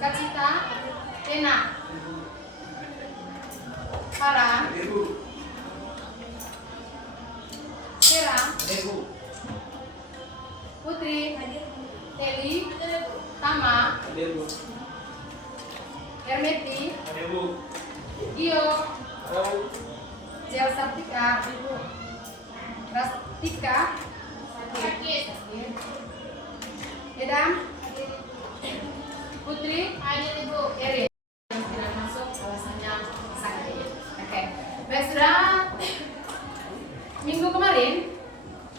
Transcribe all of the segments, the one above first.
Sukacita, pena. Farah, Kira, Putri, Teli, Tama, Hermeti, Iyo, Jel Sartika, Rastika, Edam, Putri, Erin. Yang tidak masuk alasannya sakit. Oke, baik, sudah. Minggu kemarin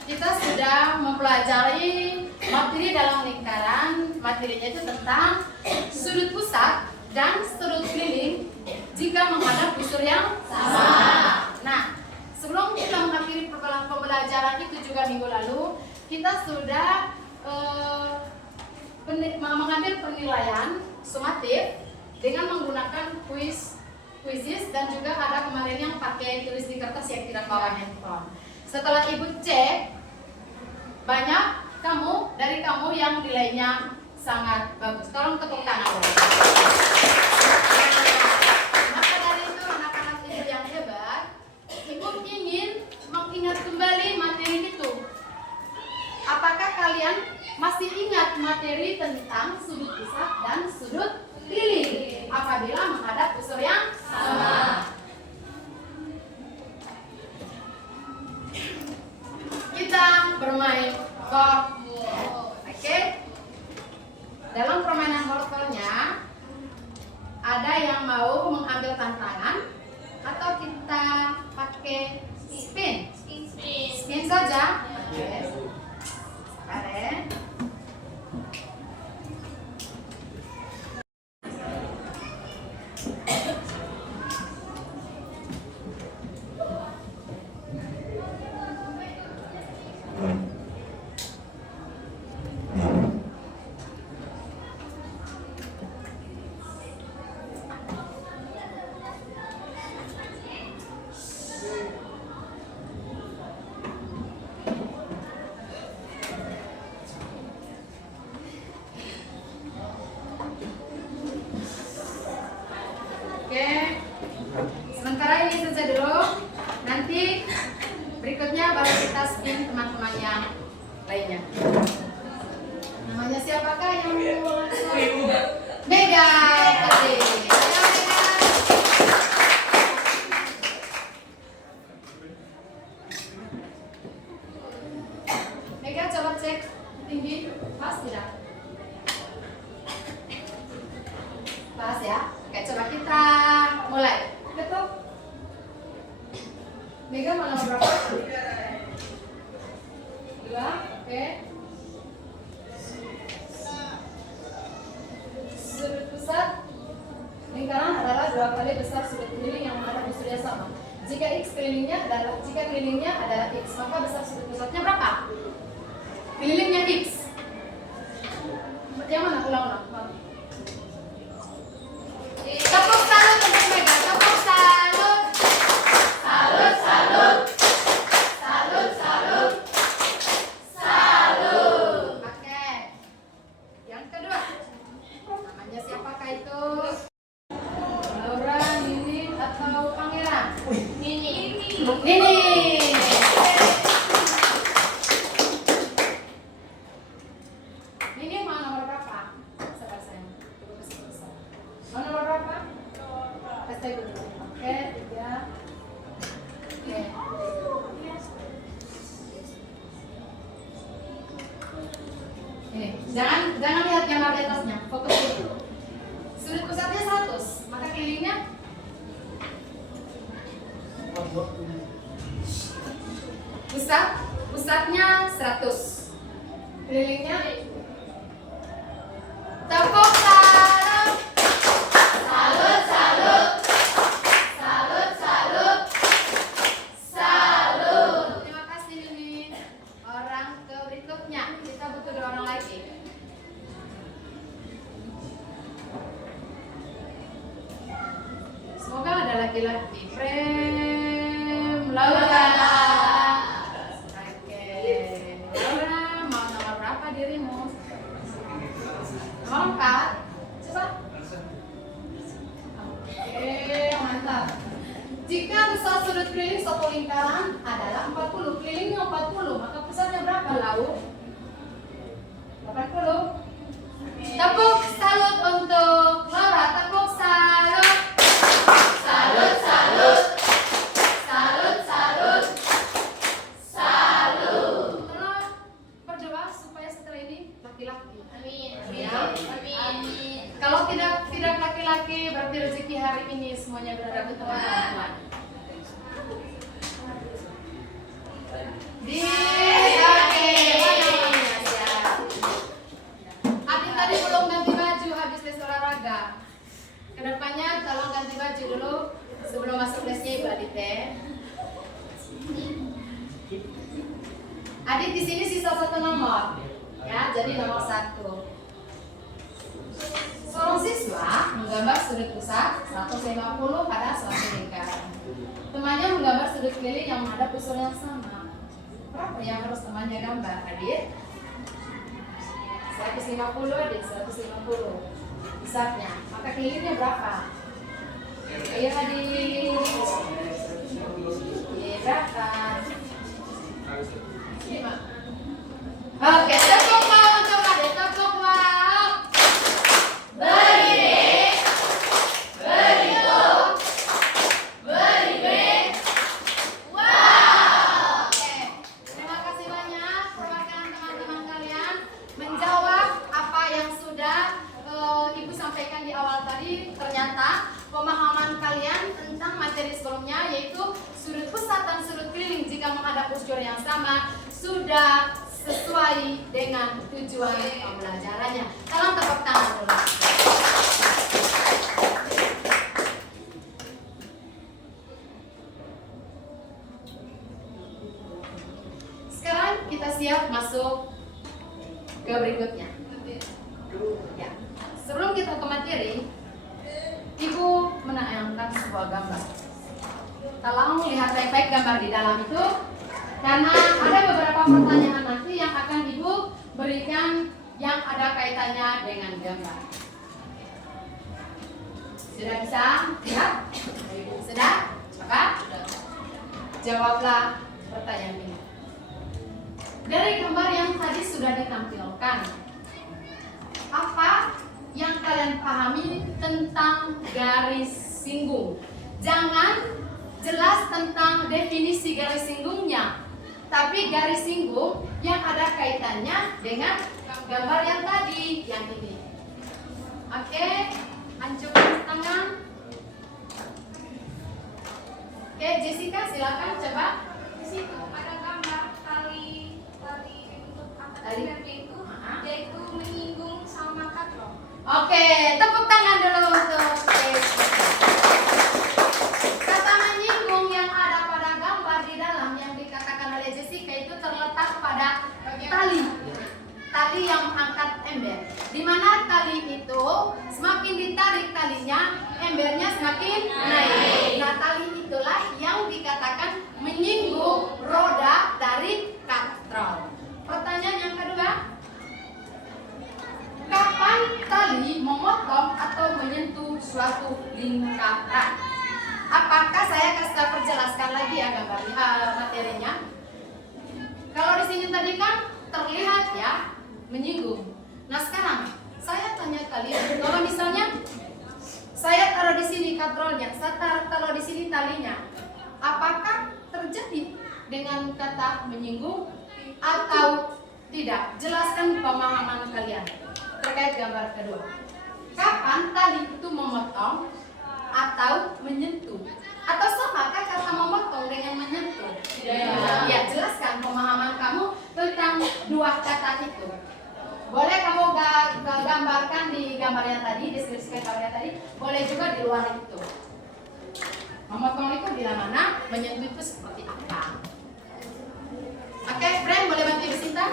kita sudah mempelajari materi dalam lingkaran. Materinya itu tentang sudut pusat dan sudut keliling jika menghadap busur yang sama. Nah, sebelum kita mengakhiri pembelajaran itu juga minggu lalu, kita sudah mengambil penilaian sumatif dengan menggunakan kuisis dan juga ada kemarin yang pakai tulis di kertas yang tidak bawa handphone. Setelah ibu cek, banyak dari kamu yang nilainya sangat bagus. Tolong tepuk tangan. Maka dari itu anak-anak ibu yang hebat, ibu ingin mengingat kembali materi itu. Apakah kalian masih ingat materi tentang sudut pusat dan sudut keliling apabila menghadap busur yang sama? Kita bermain korfball. Oke? Dalam permainan korfballnya ada yang mau mengambil tantangan atau kita pakai spin? Spin saja. Oke. Sabar. Oke, sementara ini saja dulu. Nanti berikutnya baru kita spin teman-teman yang lainnya. Namanya siapakah yang mau langsung? Mega. Ayo Mega. Mega coba cek tinggi, pas tidak? Pas ya. Oke, coba kita mulai. Ketuk. Mega mau nomor berapa? 2. Oke. Sudut pusat lingkaran adalah 2 kali besar sudut keliling yang menghadap busur yang sama. Jika kelilingnya adalah x, maka besar sudut pusatnya berapa? Kelilingnya x. Yang mana? Ulang-ulang. Tepuk salut untuk Mega. Tepuk salut. Salut, salut. Salut, salut. Salut. Oke. Yang kedua. Namanya siapakah itu? Laura, Nini, atau Pangeran? Nini. Nini. Nini mau nomor berapa? Sabar sayang. Coba kasih besar. Mau nomor berapa? Kasih dulu. Oke, 3. Oke. Jangan lihat gambar di atasnya. Fokus dulu. Sudut pusatnya 100, maka kelilingnya pusatnya 100. Kelilingnya tepuk salut. Salut, salut. Salut, salut. Salut. Terima kasih Lili. Orang ke berikutnya. Kita butuh 2 orang lagi. Semoga ada laki-laki. Frame Laura. Oke. Laura, mau nomor berapa dirimu? Nomor 4. Coba tidak laki-laki, berarti rezeki hari ini semuanya berada di teman-teman. Adik tadi belum ganti baju habis les olahraga. Kedepannya tolong ganti baju dulu sebelum masuk lesnya Ibu Adit ya. Adik di sini sisa 1 nomor, ya, jadi nomor 1. Seorang siswa menggambar sudut pusat 150 pada suatu lingkaran. Temannya menggambar sudut keliling yang menghadap unsur yang sama. Berapa yang harus temannya gambar, Adit? 150, Adit, 150 pusatnya. Maka kelilingnya berapa? Ayo Adit. Berapa? 5. Oke, tepuk tangan untuk Adit, tepuk tangan. Berdiri, berhitung, berdiri. Wow. Oke, terima kasih banyak. Perwakilan teman-teman kalian menjawab apa yang sudah Ibu sampaikan di awal tadi. Ternyata pemahaman kalian tentang materi sebelumnya, yaitu sudut pusat dan sudut keliling jika menghadap unsur yang sama, sudah sesuai dengan tujuan pembelajarannya. Tolong tepuk tangan dulu. Sekarang kita siap masuk ke berikutnya. Ya. Sebelum kita ke materi, Ibu menayangkan sebuah gambar. Tolong lihat baik-baik gambar di dalam itu, karena ada beberapa pertanyaan nanti yang akan Ibu berikan yang ada kaitannya dengan gambar. Sudah bisa lihat? Ibu sudah? Maka jawablah pertanyaan ini. Dari gambar yang tadi sudah ditampilkan, apa yang kalian pahami tentang garis singgung? Jangan jelas tentang definisi garis singgungnya, tapi garis singgung yang ada kaitannya dengan gambar yang tadi, yang ini. Oke, hancurkan tangan. Oke, Jessica silakan coba. Di situ ada gambar tali untuk Tali? itu, yaitu menyinggung sama katrol. Oke, tepuk tangan dulu untuk kata menyinggung yang ada pada gambar di dalam yang dikatakan oleh Jessica itu terletak pada tali yang mengangkat ember. Di mana tali itu semakin ditarik talinya, embernya semakin naik. Nah, tali itulah yang dikatakan menyinggung roda dari katrol. Pertanyaan yang kedua, kapan tali memotong atau menyentuh suatu lingkaran? Apakah saya kasih perjelaskan lagi ya gambar materinya? Kalau di sini tadi kan terlihat ya menyinggung. Nah sekarang saya tanya kalian, kalau misalnya saya taruh di sini katrolnya, saya taruh di sini talinya, apakah terjadi dengan kata menyinggung atau tidak? Jelaskan pemahaman kalian terkait gambar kedua. Kapan tali itu memotong atau menyentuh? Atau samakah kata memotong dengan menyentuh? Ya, jelaskan pemahaman kamu tentang dua kata itu. Boleh kamu gambarkan di gambarnya tadi, deskripsi gambarnya tadi. Boleh juga di luar itu. Memotong itu di mana? Menyentuh itu seperti apa? Oke, friend, boleh bantu Ibu Sinta?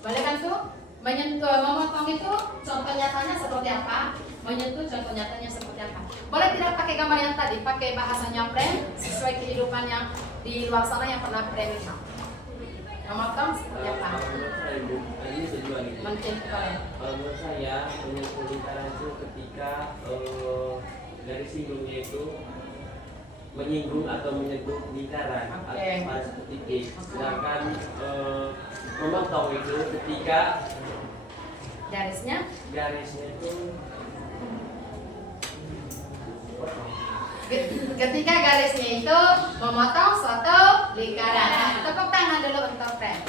Boleh bantu? Menyentuh, memotong itu contoh nyatanya seperti apa? Menyentuh contoh nyatanya seperti apa? Boleh tidak pakai gambar yang tadi, pakai bahasanya friend sesuai kehidupan yang di luar sana yang pernah friend itu. Memotong seperti apa? Menurut saya menyentuh lingkaran itu ketika dari singgungnya itu menyinggung atau menyentuh lingkaran pada satu titik. Sedangkan memotong itu ketika garisnya itu ketika garisnya itu memotong suatu lingkaran. Tepuk tangan dulu untuk friend.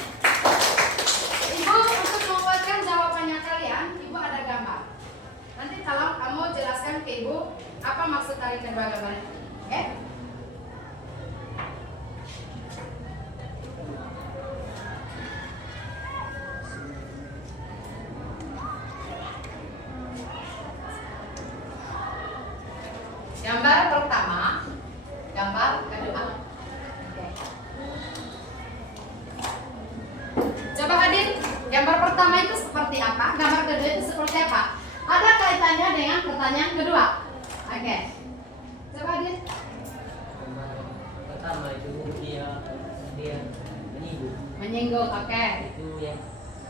Ibu untuk menguatkan jawabannya kalian, Ibu ada gambar. lagi kedua gambar. Oke? Gambar pertama, gambar kedua. Oke. Coba Adin, gambar pertama itu seperti apa? Gambar kedua itu seperti apa? Ada kaitannya dengan pertanyaan kedua. Oke. Coba Adin. Pertama itu dia menyinggung. Menyinggung, oke. Itu yang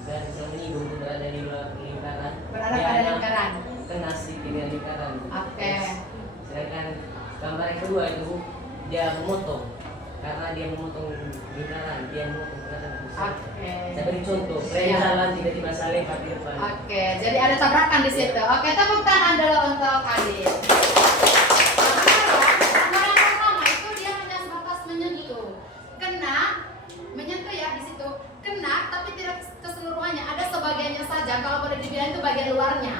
garis yang menyinggung itu berada di luar lingkaran. Berada pada lingkaran. Kena sedikit dengan lingkaran. Oke. Sedangkan gambar yang kedua itu dia memotong, karena dia memotong lingkaran, dia memotong lingkaran. Oke. Saya beri contoh, tren Siap. jalan tiba-tiba saling di depan. Oke, jadi ada tabrakan di situ. Oke, tepuk tangan dulu untuk Adit. Gambar yang pertama itu dia hanya sebatas menyentuh. Kena, menyentuh ya di situ. Kena, tapi tidak keseluruhannya. Ada sebagiannya saja. Kalau boleh dibilang itu bagian luarnya.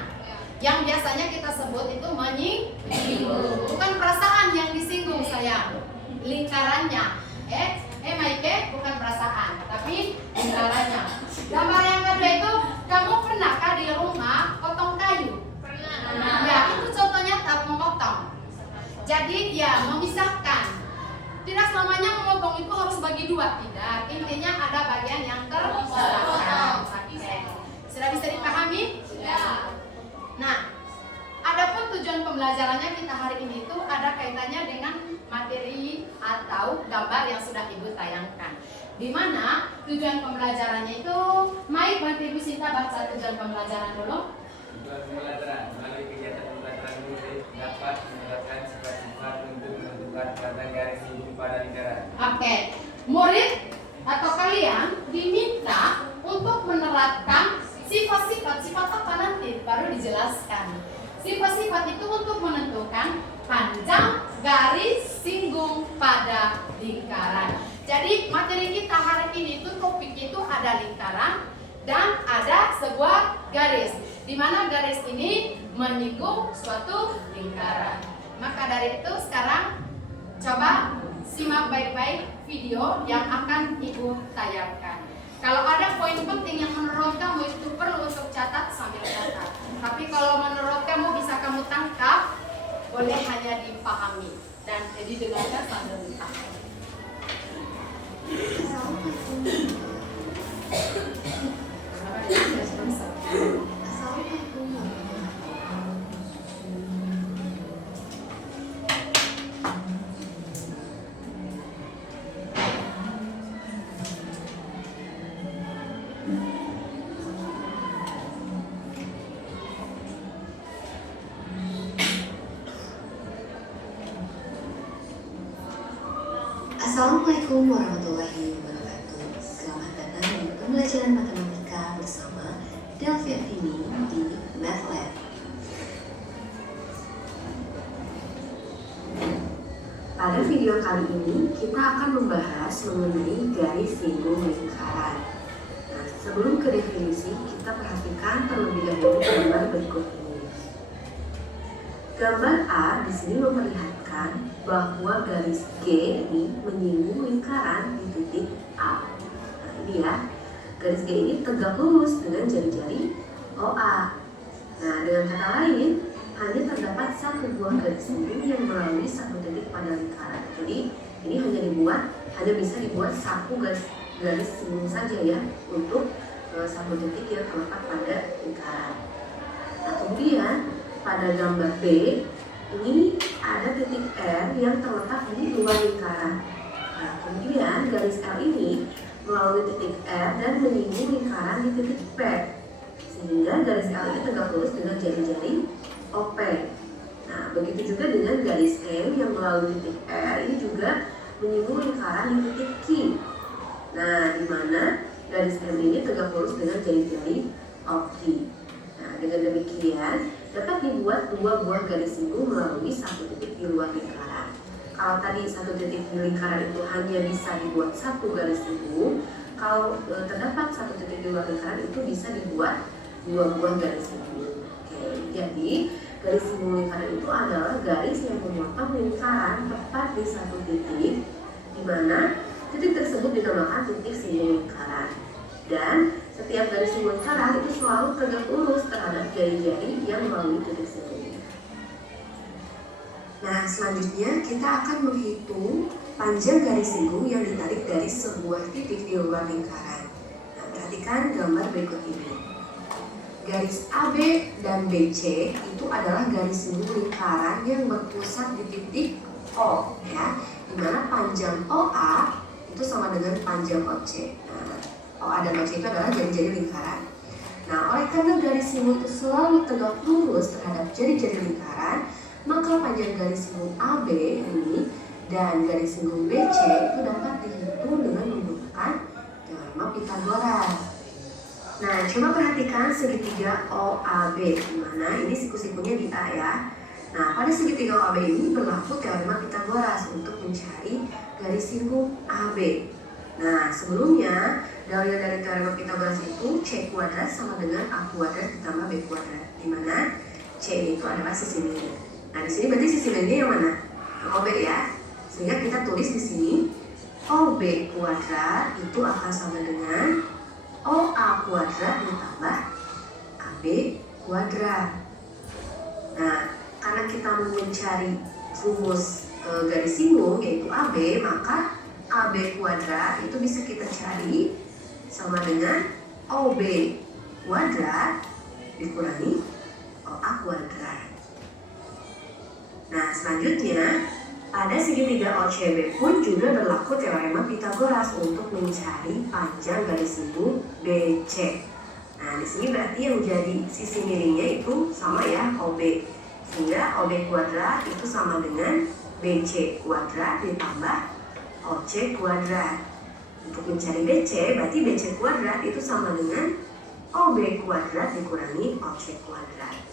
Yang biasanya kita sebut itu menyinggung. Bukan perasaan yang disinggung sayang, lingkarannya. Maike, bukan perasaan, tapi lingkarannya. Gambar yang kedua itu, kamu pernahkah di rumah potong kayu? Pernah. Ya, itu contohnya tak memotong. Jadi ya memisahkan. Tidak selamanya memotong itu harus bagi dua, tidak. Intinya ada bagian yang terpisahkan. Oke. Sudah bisa dipahami? Sudah. Nah, adapun tujuan pembelajarannya kita hari ini itu ada kaitannya dengan materi atau gambar yang sudah Ibu tayangkan. Di mana tujuan pembelajarannya itu, Mai bantu Ibu Sinta baca tujuan pembelajaran dulu. Tujuan pembelajaran melalui kegiatan pembelajaran murid dapat menerapkan sifat-sifat untuk menentukan batang garis singgung pada lingkaran. Oke, murid atau kalian diminta untuk menerapkan sifat-sifat. Sifat apa nanti baru dijelaskan. Sifat-sifat itu untuk menentukan panjang garis singgung pada lingkaran. Jadi materi kita hari ini itu topik itu ada lingkaran dan ada sebuah garis, di mana garis ini menyinggung suatu lingkaran. Maka dari itu sekarang coba simak baik-baik video yang akan Ibu tayangkan. Kalau ada poin penting yang menurut kamu itu perlu untuk catat, sambil catat. Tapi kalau menurut kamu bisa kamu tangkap, boleh hanya dipahami dan didengarkan sambil dipahami. Assalamualaikum warahmatullahi wabarakatuh. Selamat datang di pembelajaran matematika bersama Delvi Artini di Math Lab. Pada video kali ini kita akan membahas mengenai garis singgung lingkaran. Nah, sebelum ke definisi, kita perhatikan terlebih dahulu gambar berikut ini. Gambar A di sini memperlihatkan bahwa garis G ini menyinggung lingkaran di titik A. Nah, ini ya, garis G ini tegak lurus dengan jari-jari OA. Nah, dengan kata lain, hanya terdapat satu buah garis singgung yang melalui satu titik pada lingkaran. Jadi, ini hanya bisa dibuat satu garis singgung saja ya, untuk satu titik yang terletak pada lingkaran. Nah, kemudian pada gambar B, ini ada titik R yang terletak di luar lingkaran. Nah, kemudian garis L ini melalui titik R dan menyinggung lingkaran di titik P, sehingga garis L ini tegak lurus dengan jari-jari OP. Nah, begitu juga dengan garis M yang melalui titik R ini juga menyinggung lingkaran di titik Q. Nah, di mana garis M ini tegak lurus dengan jari-jari OQ. Nah, dengan demikian dapat dibuat dua buah garis singgung melalui satu titik di luar lingkaran. Kalau tadi satu titik di lingkaran itu hanya bisa dibuat satu garis singgung, kalau terdapat satu titik di luar lingkaran itu bisa dibuat dua buah garis singgung. Oke, jadi garis simbol lingkaran itu adalah garis yang memotong lingkaran tepat di satu titik, di mana titik tersebut dinamakan titik simbol lingkaran. Dan setiap garis simbol lingkaran itu selalu tegak lurus terhadap jari-jari yang melalui titik simbol. Nah, selanjutnya kita akan menghitung panjang garis simbol yang ditarik dari sebuah titik di luar lingkaran. Nah, perhatikan gambar berikut ini. Garis AB dan BC itu adalah garis simbol lingkaran yang berpusat di titik O, ya, dimana panjang OA itu sama dengan panjang OC. Nah, OA dan OC itu adalah jari-jari lingkaran. Nah, oleh karena garis simbol itu selalu tegak lurus terhadap jari-jari lingkaran, maka panjang garis simbol AB ini dan garis simbol BC itu dapat dihitung dengan menggunakan teorema Pythagoras. Nah, coba perhatikan segitiga OAB, di mana ini siku-sikunya di A ya. Nah, pada segitiga OAB ini berlaku teorema Pythagoras untuk mencari garis simbol AB. Nah, sebelumnya dalil dari teorema Pythagoras itu C kuadrat sama dengan A kuadrat ditambah B kuadrat, di mana C itu adalah sisi miring. Nah, di sini berarti sisi miringnya yang mana? Yang OB ya. Sehingga kita tulis di sini OB kuadrat itu akan sama dengan OA kuadrat ditambah AB kuadrat. Nah, karena kita mau mencari rumus garis simbol yaitu AB, maka AB kuadrat itu bisa kita cari sama dengan OB kuadrat dikurangi OA kuadrat. Nah, selanjutnya pada segitiga OCB pun juga berlaku teorema Pythagoras untuk mencari panjang garis simbol BC. Nah, di sini berarti yang jadi sisi miringnya itu sama ya, OB. Sehingga OB kuadrat itu sama dengan BC kuadrat ditambah OC kuadrat. Untuk mencari BC, berarti BC kuadrat itu sama dengan OB kuadrat dikurangi OC kuadrat.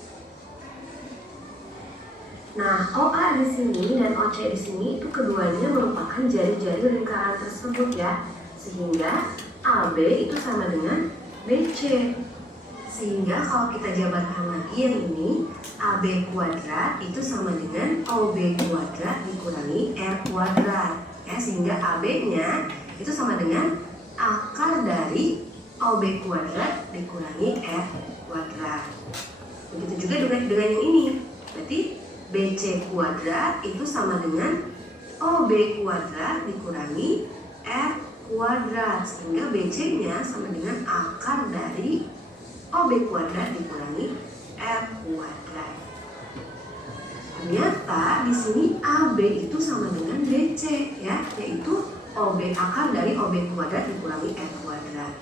Nah, OA di sini dan OC di sini itu keduanya merupakan jari-jari lingkaran tersebut ya. Sehingga AB itu sama dengan BC. Sehingga kalau kita jabarkan lagi yang ini, AB kuadrat itu sama dengan OB kuadrat dikurangi R kuadrat. Ya, sehingga AB-nya itu sama dengan akar dari OB kuadrat dikurangi R kuadrat. Begitu juga dengan yang ini. Berarti BC kuadrat itu sama dengan OB kuadrat dikurangi R kuadrat, sehingga BC-nya sama dengan akar dari OB kuadrat dikurangi R kuadrat. Ternyata di sini AB itu sama dengan BC ya, yaitu OB akar dari OB kuadrat dikurangi R kuadrat.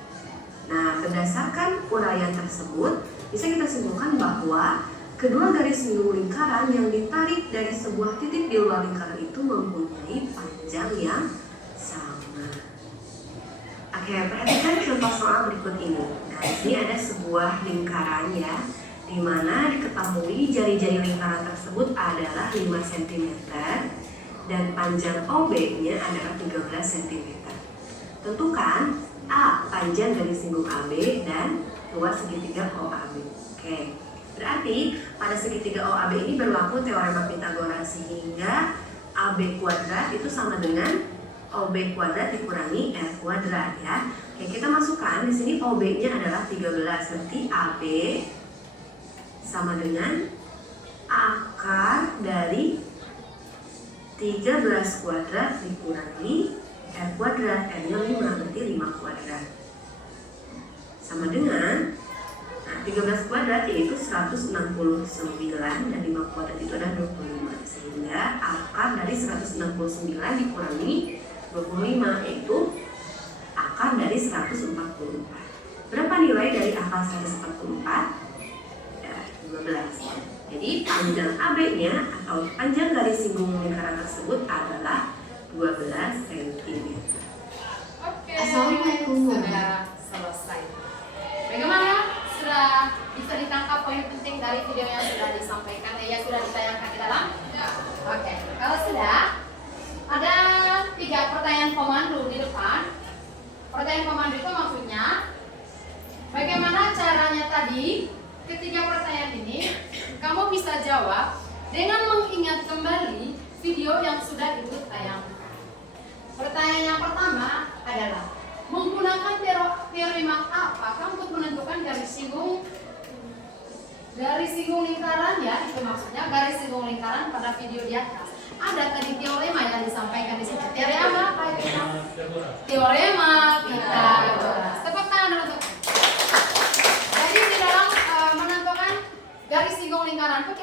Nah, berdasarkan uraian tersebut bisa kita simpulkan bahwa kedua garis simbol lingkaran yang ditarik dari sebuah titik di luar lingkaran itu mempunyai panjang yang sama. Oke, perhatikan contoh soal berikut ini. Nah, di sini ada sebuah lingkaran ya, di mana diketahui jari-jari lingkaran tersebut adalah 5 cm dan panjang OB-nya adalah 13 cm. Tentukan A panjang garis simbol AB dan luas segitiga OAB. Oke. Berarti pada segitiga OAB ini berlaku teorema Pythagoras, sehingga AB kuadrat itu sama dengan OB kuadrat dikurangi R kuadrat ya. Oke, kita masukkan di sini OB-nya adalah 13, berarti AB sama dengan akar dari 13 kuadrat dikurangi R kuadrat. R-nya 5, berarti 5 kuadrat. Sama dengan 13 kuadrat yaitu 169 dan 5 kuadrat itu adalah 25. Sehingga akar dari 169 dikurangi 25 yaitu akar dari 144. Berapa nilai dari akar 144? Ya, 12. Jadi panjang AB-nya atau panjang garis simbol lingkaran tersebut adalah 12 cm. Oke. Assalamualaikum. Sudah selesai. Bagaimana? Sudah bisa ditangkap poin penting dari video yang sudah disampaikan, ya sudah ditayangkan di dalam? Ya. Oke, kalau sudah ada 3 pertanyaan komando di depan. Pertanyaan komando itu maksudnya bagaimana caranya tadi ketiga pertanyaan ini kamu bisa bisa jawab dengan mengingat kembali video yang sudah Ibu tayangkan. Pertanyaan yang pertama adalah, menggunakan teorema apakah untuk menentukan garis singgung lingkaran, ya itu maksudnya garis singgung lingkaran pada video di atas. Ada tadi teorema yang disampaikan di sini. Teorema apa itu? Teorema Pythagoras. Tepuk tangan untuk. Jadi di dalam menentukan garis singgung lingkaran itu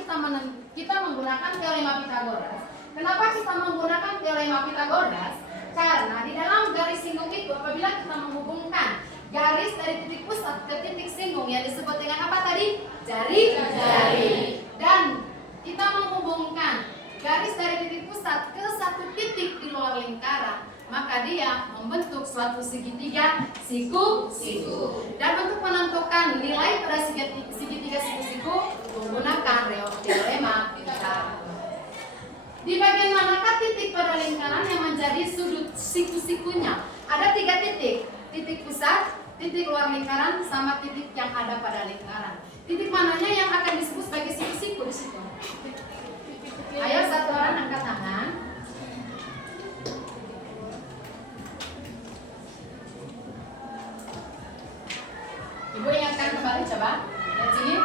kita menggunakan teorema Pythagoras. Kenapa kita menggunakan teorema Pythagoras? Karena di dalam garis singgung itu apabila kita menghubungkan garis dari titik pusat ke titik singgung yang disebut dengan apa tadi? Jari. Dan kita menghubungkan garis dari titik pusat ke satu titik di luar lingkaran, maka dia membentuk suatu segitiga siku. Dan untuk menentukan nilai pada segitiga siku menggunakan teorema Pythagoras. Di bagian manakah titik pada lingkaran yang menjadi sudut siku-sikunya? Ada 3 titik. Titik pusat, titik luar lingkaran, sama titik yang ada pada lingkaran. Titik mananya yang akan disebut sebagai siku-siku di situ? Ayo satu orang angkat tangan. Ibu ingatkan kembali, coba. Lihat sini.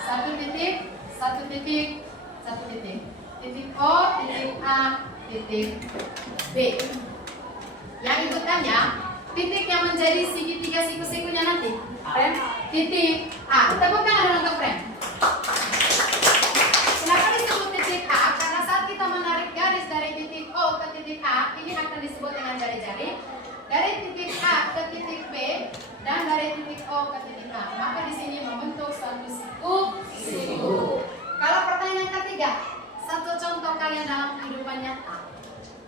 Satu titik. Titik O, titik A, titik B. Yang Ibu tanya, titik yang menjadi segitiga siku-sikunya nanti, Frem, titik A. Tepuk tangan untuk Frem. Kenapa disebut titik A? Karena saat kita menarik garis dari titik O ke titik A, ini akan disebut dengan jari-jari. Dari titik A ke titik B dan dari titik O ke titik A, maka di sini membentuk suatu siku. Kalau pertanyaan ketiga, satu contoh kalian dalam kehidupan nyata.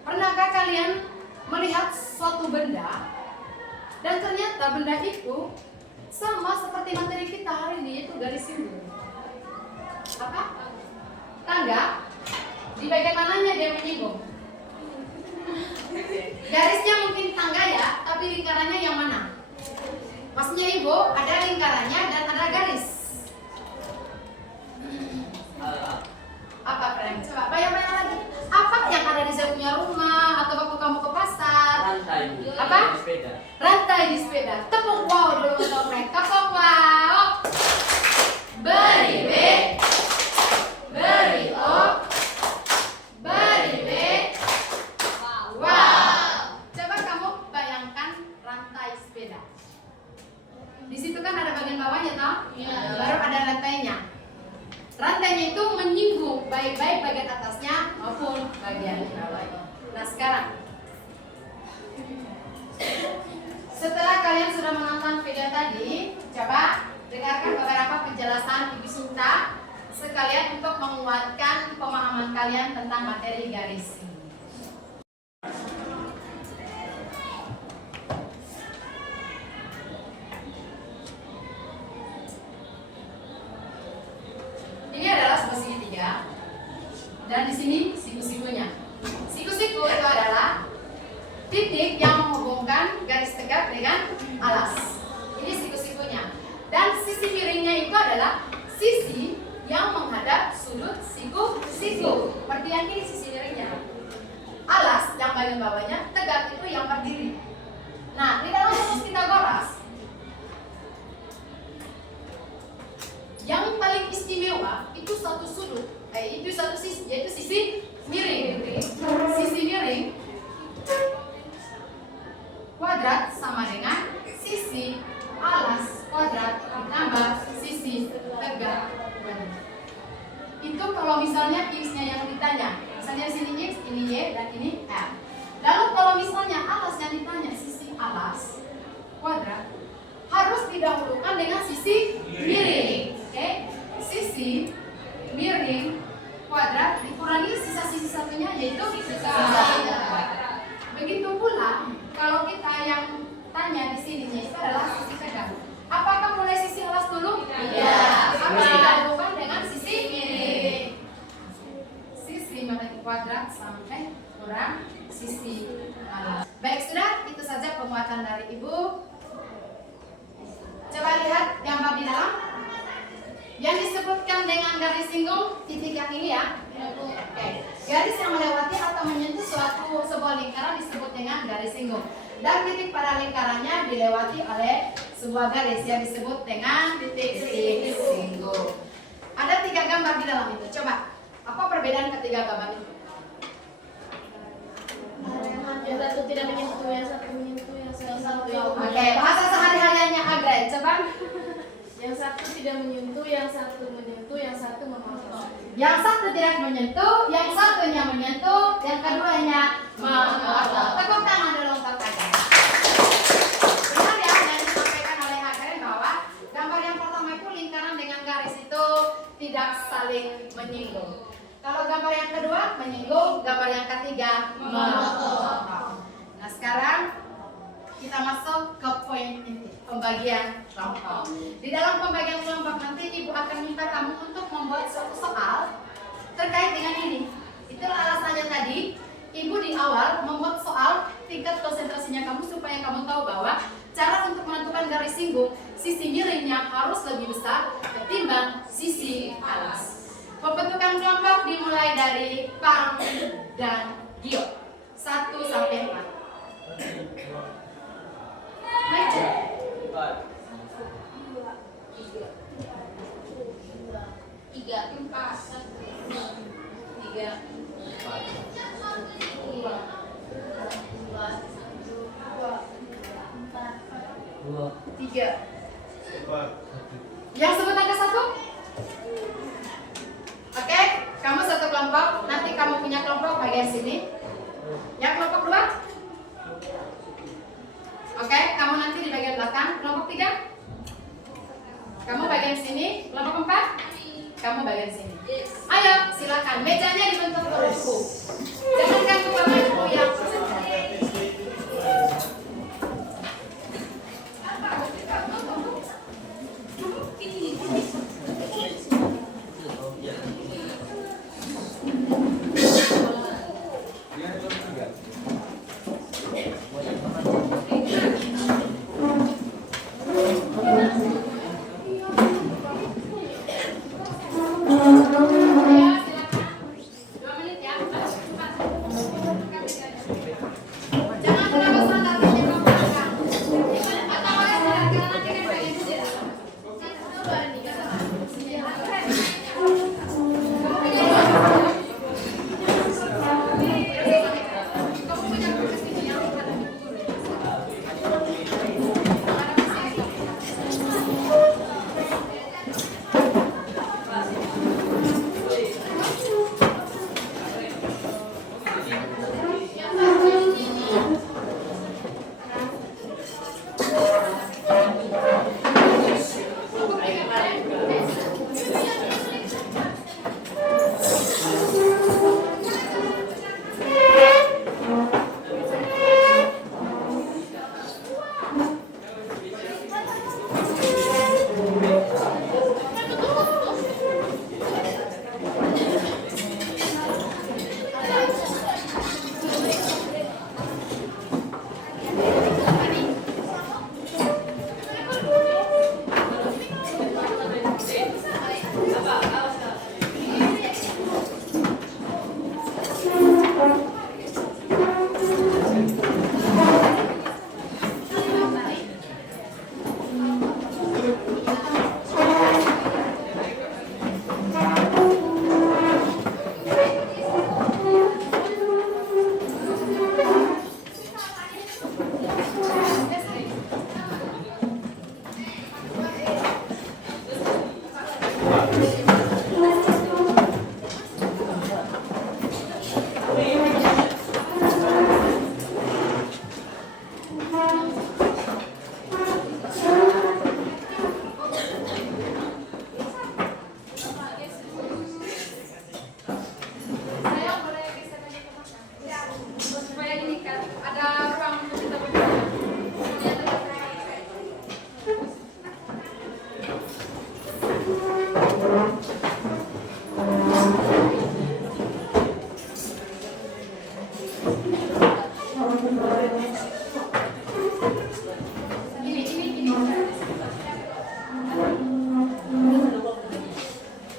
Pernahkah kalian melihat suatu benda dan ternyata benda itu sama seperti materi kita hari ini, yaitu garis singgung? Apa? Tangga? Di bagian mananya dia menyinggung? Garisnya mungkin tangga ya, tapi lingkarannya yang mana? Maksudnya Ibu, ada lingkarannya dan ada garis. Apa Frem? Coba bayang-bayang lagi. Apa yang ada di saya punya rumah atau waktu kamu ke pasar? Rantai. Apa? Di sepeda. Rantai di sepeda. Tepuk wow dulu untuk Frem. Tepuk wow. Beri B. Beri O. Beri B. Wow. Coba kamu bayangkan rantai sepeda. Di situ kan ada bagian bawahnya toh? Iya. Baru ada rantainya. Rantainya itu menyinggung baik-baik bagian atasnya maupun bagian bawahnya. Nah sekarang, setelah kalian sudah menonton video tadi, coba dengarkan beberapa penjelasan Ibu Sinta sekalian untuk menguatkan pemahaman kalian tentang materi garis. Ini adalah sebuah segitiga dan di sini siku-sikunya. Siku-siku itu adalah titik yang menghubungkan garis tegak dengan alas. Ini siku-sikunya. Dan sisi miringnya itu adalah sisi yang menghadap sudut siku-siku. Seperti yang ini sisi miringnya. Alas yang bagian bawahnya, tegak itu yang berdiri. Nah, di dalam rumus Pythagoras yang paling istimewa itu satu sudut, itu satu sisi, yaitu sisi miring. Sisi miring kuadrat sama dengan sisi alas kuadrat ditambah sisi tegak kuadrat. Itu kalau misalnya x-nya yang ditanya, misalnya di sini x, ini y, dan ini f. Lalu kalau misalnya alas yang ditanya, sisi alas kuadrat harus didahulukan dengan sisi miring. Oke, sisi miring kuadrat dikurangi sisa sisi satunya, yaitu sisa kuadrat. Begitu pula kalau kita yang tanya di sini itu adalah sisi tegak. Apakah mulai sisi alas dulu? Tidak. Harus didahulukan dengan sisi miring. Sisi miring kuadrat sampai kurang sisi alas. Baik, sudah itu saja penguatan dari Ibu. Coba lihat gambar di dalam. Yang disebutkan bentukan dengan garis singgung titik yang ini ya. Oke. Garis yang melewati atau menyentuh sebuah lingkaran disebut dengan garis singgung. Dan titik pada lingkarannya dilewati oleh sebuah garis yang disebut dengan titik singgung. Ada 3 gambar di dalam itu. Coba, apa perbedaan ketiga gambar itu? Yang satu tidak menyentuh, yang satu menyentuh, yang satu Oke, bahasa sehari-harinya Agren, coba. yang satu tidak menyentuh, yang satu menyentuh, yang satu memotong. Yang satu tidak menyentuh, yang satunya menyentuh, yang keduanya memotong. Tepuk tangan dulu untuk Agren. Benar ya, yang disampaikan oleh Agren bahwa gambar yang pertama itu lingkaran dengan garis itu tidak saling menyinggung. Kalau gambar yang kedua menyinggung, gambar yang ketiga memotong. Nah sekarang kita masuk ke poin inti, pembagian kelompok. Di dalam pembagian kelompok nanti Ibu akan minta kamu untuk membuat suatu soal terkait dengan ini. Itulah alasannya tadi Ibu di awal membuat soal tingkat konsentrasinya kamu supaya kamu tahu bahwa cara untuk menentukan garis singgung, sisi miringnya harus lebih besar ketimbang sisi atas. Pembentukan kelompok dimulai dari Pang dan Gio 1 sampai 4. Meja 3. Yang sebut angka 1? Oke, kamu satu kelompok, nanti kamu punya kelompok bagian sini. Yang kelompok 2? Oke, kamu nanti di bagian belakang. Kelompok 3? Kamu bagian sini. Kelompok 4? Kamu bagian sini. Ayo, silakan. Mejanya dibentuk oleh buku. Jangan ganggu bapak ibu yang presentasi.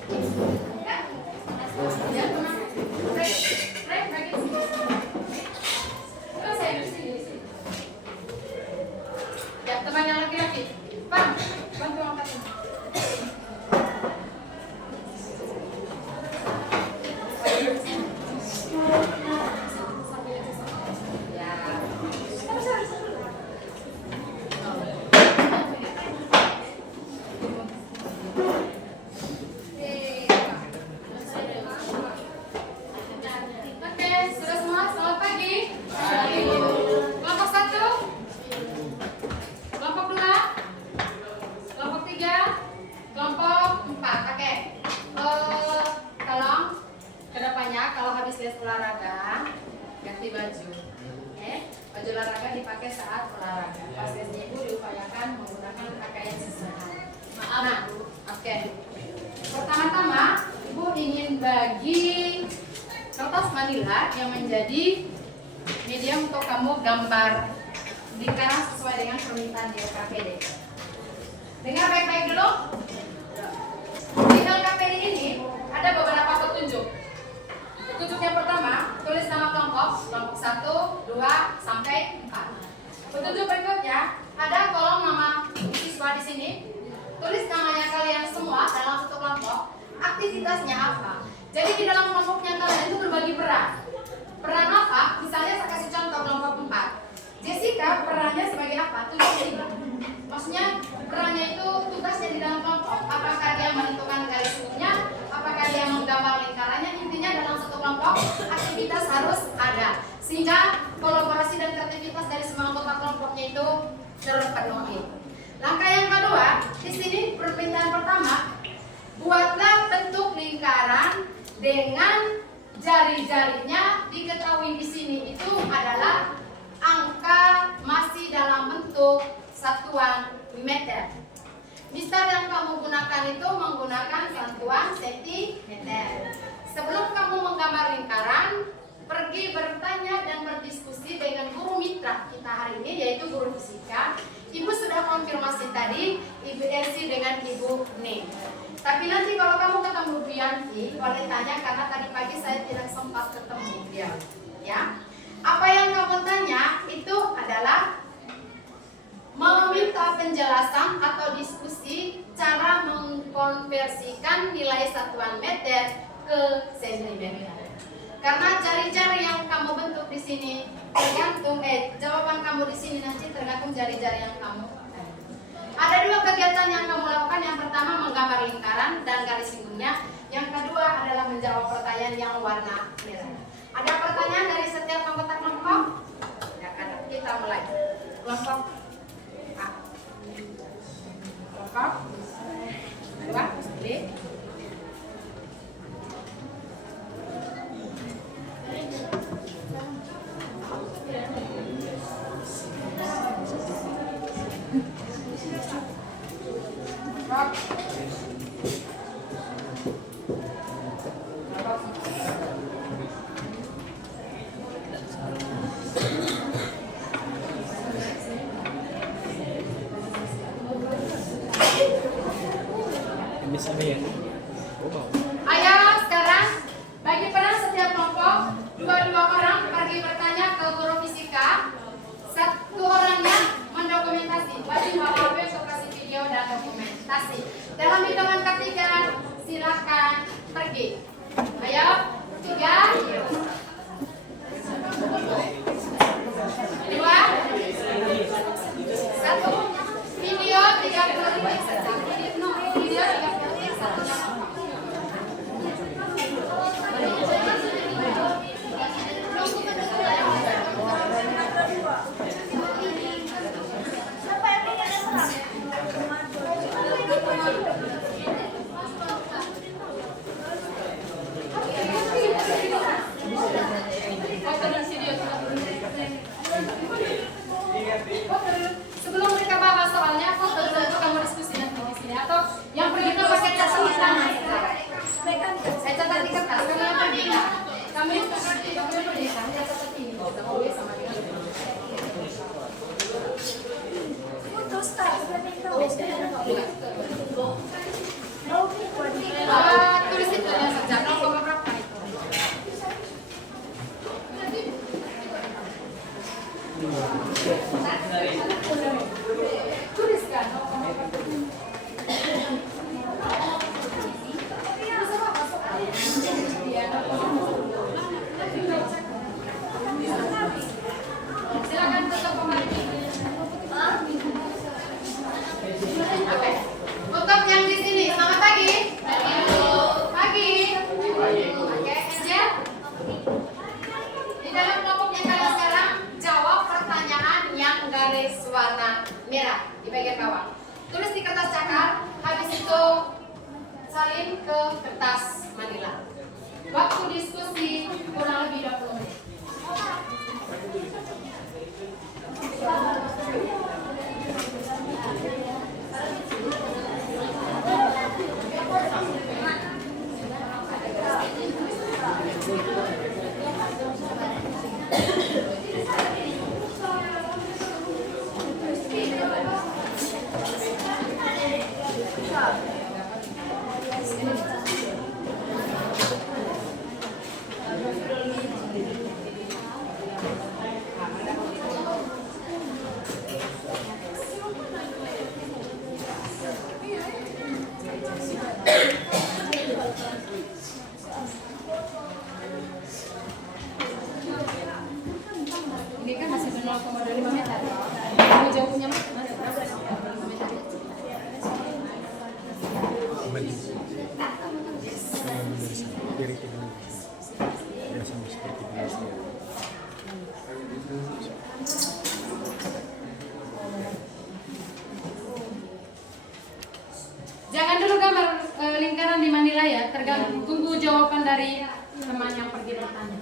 Ya, tenang. Rek, bagi di sini. Terus saya di sini. Ya, teman yang laki-laki. Bang, bantu angkat ini. Oke, sudah semua. Selamat pagi. Kelompok 1, kelompok 2, kelompok 3, kelompok 4. Oke. Tolong kedepannya kalau habis les olahraga ganti baju. Oke, baju olahraga dipakai saat olahraga. Pas lesnya ibu diupayakan menggunakan pakaian sesuai. Maaf, Bu. Oke. Pertama-tama ibu ingin bagi kertas manila yang menjadi medium untuk kamu gambar lingkaran sesuai dengan permintaan di LKPD. Dengar baik-baik dulu. Di LKPD ini ada beberapa petunjuk. Petunjuk yang pertama, tulis nama kelompok 1, 2, sampai 4. Petunjuk berikutnya, ada kolom nama siswa di sini. Tulis namanya kalian semua dalam satu kelompok, aktivitasnya apa. Jadi di dalam kelompoknya kalian itu berbagi peran. Peran apa? Misalnya saya kasih contoh kelompok 4. Jessica perannya sebagai apa? Tulis ini. Maksudnya perannya itu tugasnya di dalam kelompok. Apakah dia menentukan garis lingkupnya? Apakah dia menggambar lingkarannya? Intinya dalam satu kelompok aktivitas harus ada. Sehingga kolaborasi dan kreativitas dari semua anggota kelompoknya itu terpenuhi. Langkah yang kedua, di sini permintaan pertama, buatlah bentuk lingkaran dengan jari-jarinya diketahui di sini itu adalah angka masih dalam bentuk satuan meter. Mister yang kamu gunakan itu menggunakan satuan sentimeter. Sebelum kamu menggambar lingkaran, pergi bertanya dan berdiskusi dengan guru mitra kita hari ini, yaitu guru fisika. Ibu sudah konfirmasi tadi, Ibu Elsie dengan Ibu Ning. Tapi nanti kalau kamu ketemu Bu Yanti, boleh tanya karena tadi pagi saya tidak sempat ketemu dia. Ya, apa yang kamu tanya itu adalah meminta penjelasan atau diskusi cara mengkonversikan nilai satuan meter ke sentimeter. Karena jari-jari yang kamu bentuk di sini tergantung jawaban kamu di sini nanti tergantung jari-jari yang kamu. Ada dua kegiatan yang kamu lakukan. Yang pertama menggambar lingkaran dan garis lingkupnya. Yang kedua adalah menjawab pertanyaan yang warna merah. Ada pertanyaan dari setiap anggota kelompok? Ya, ada. Kita mulai. Kelompok A. Kelompok 2 B. Ayo sekarang bagi peran setiap kelompok, 2 orang pergi bertanya ke guru fisika. 1 orangnya mendokumentasi, wajib bawa HP untuk kasih video dan dokumentasi. Dalam hitungan ketiga silakan pergi. Ayo 3, 2, 1. Video 30 detik saja. Video 30 detik satunya. kertas manila. Waktu diskusi kurang lebih 20 menit. Ini kan masih 0,25 meter. Mau jauhnya mana? Berapa meter? Jangan dulu gambar lingkaran di manila ya, tergantung. Tunggu jawaban dari teman yang pergi bertanya.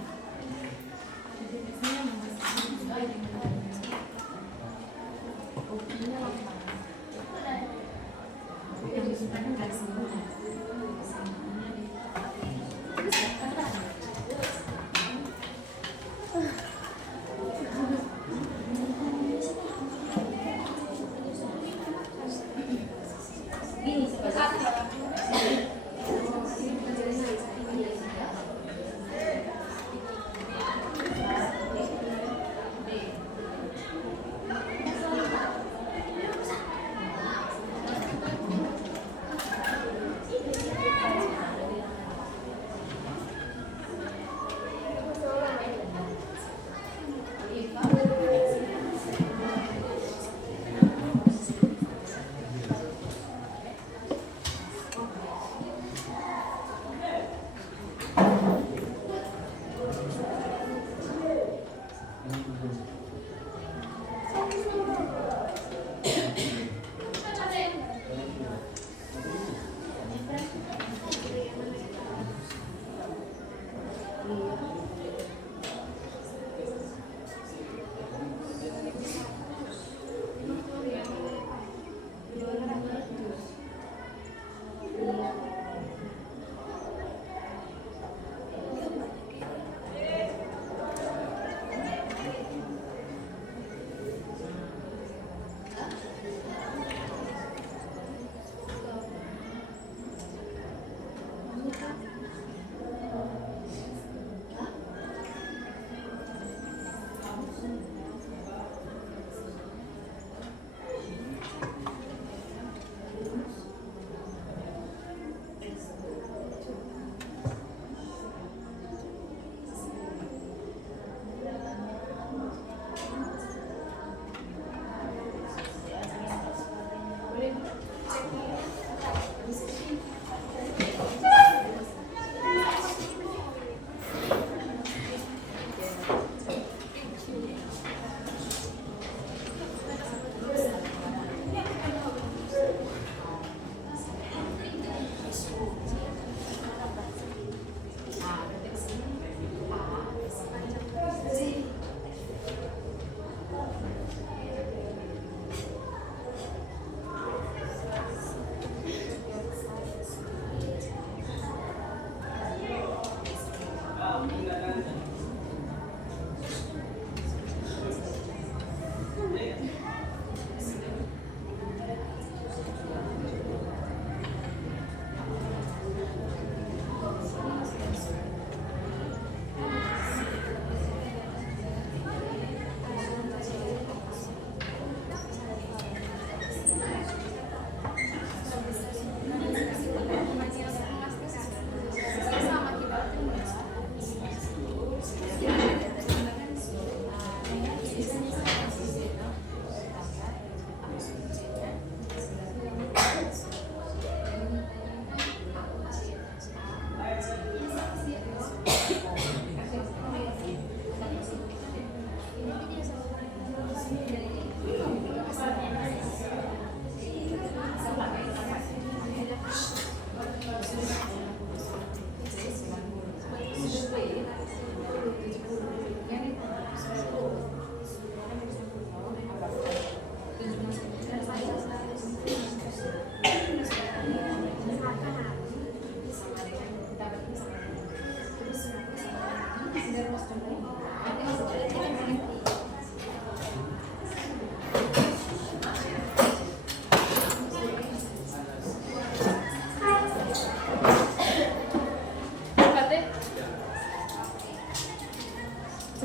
Coba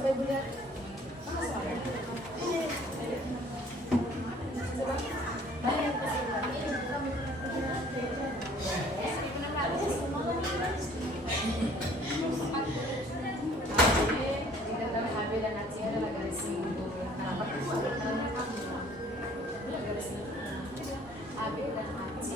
ibu lihat. AB dan AC adalah garis lingkup. Kenapa? Garis lingkup. AB dan AC.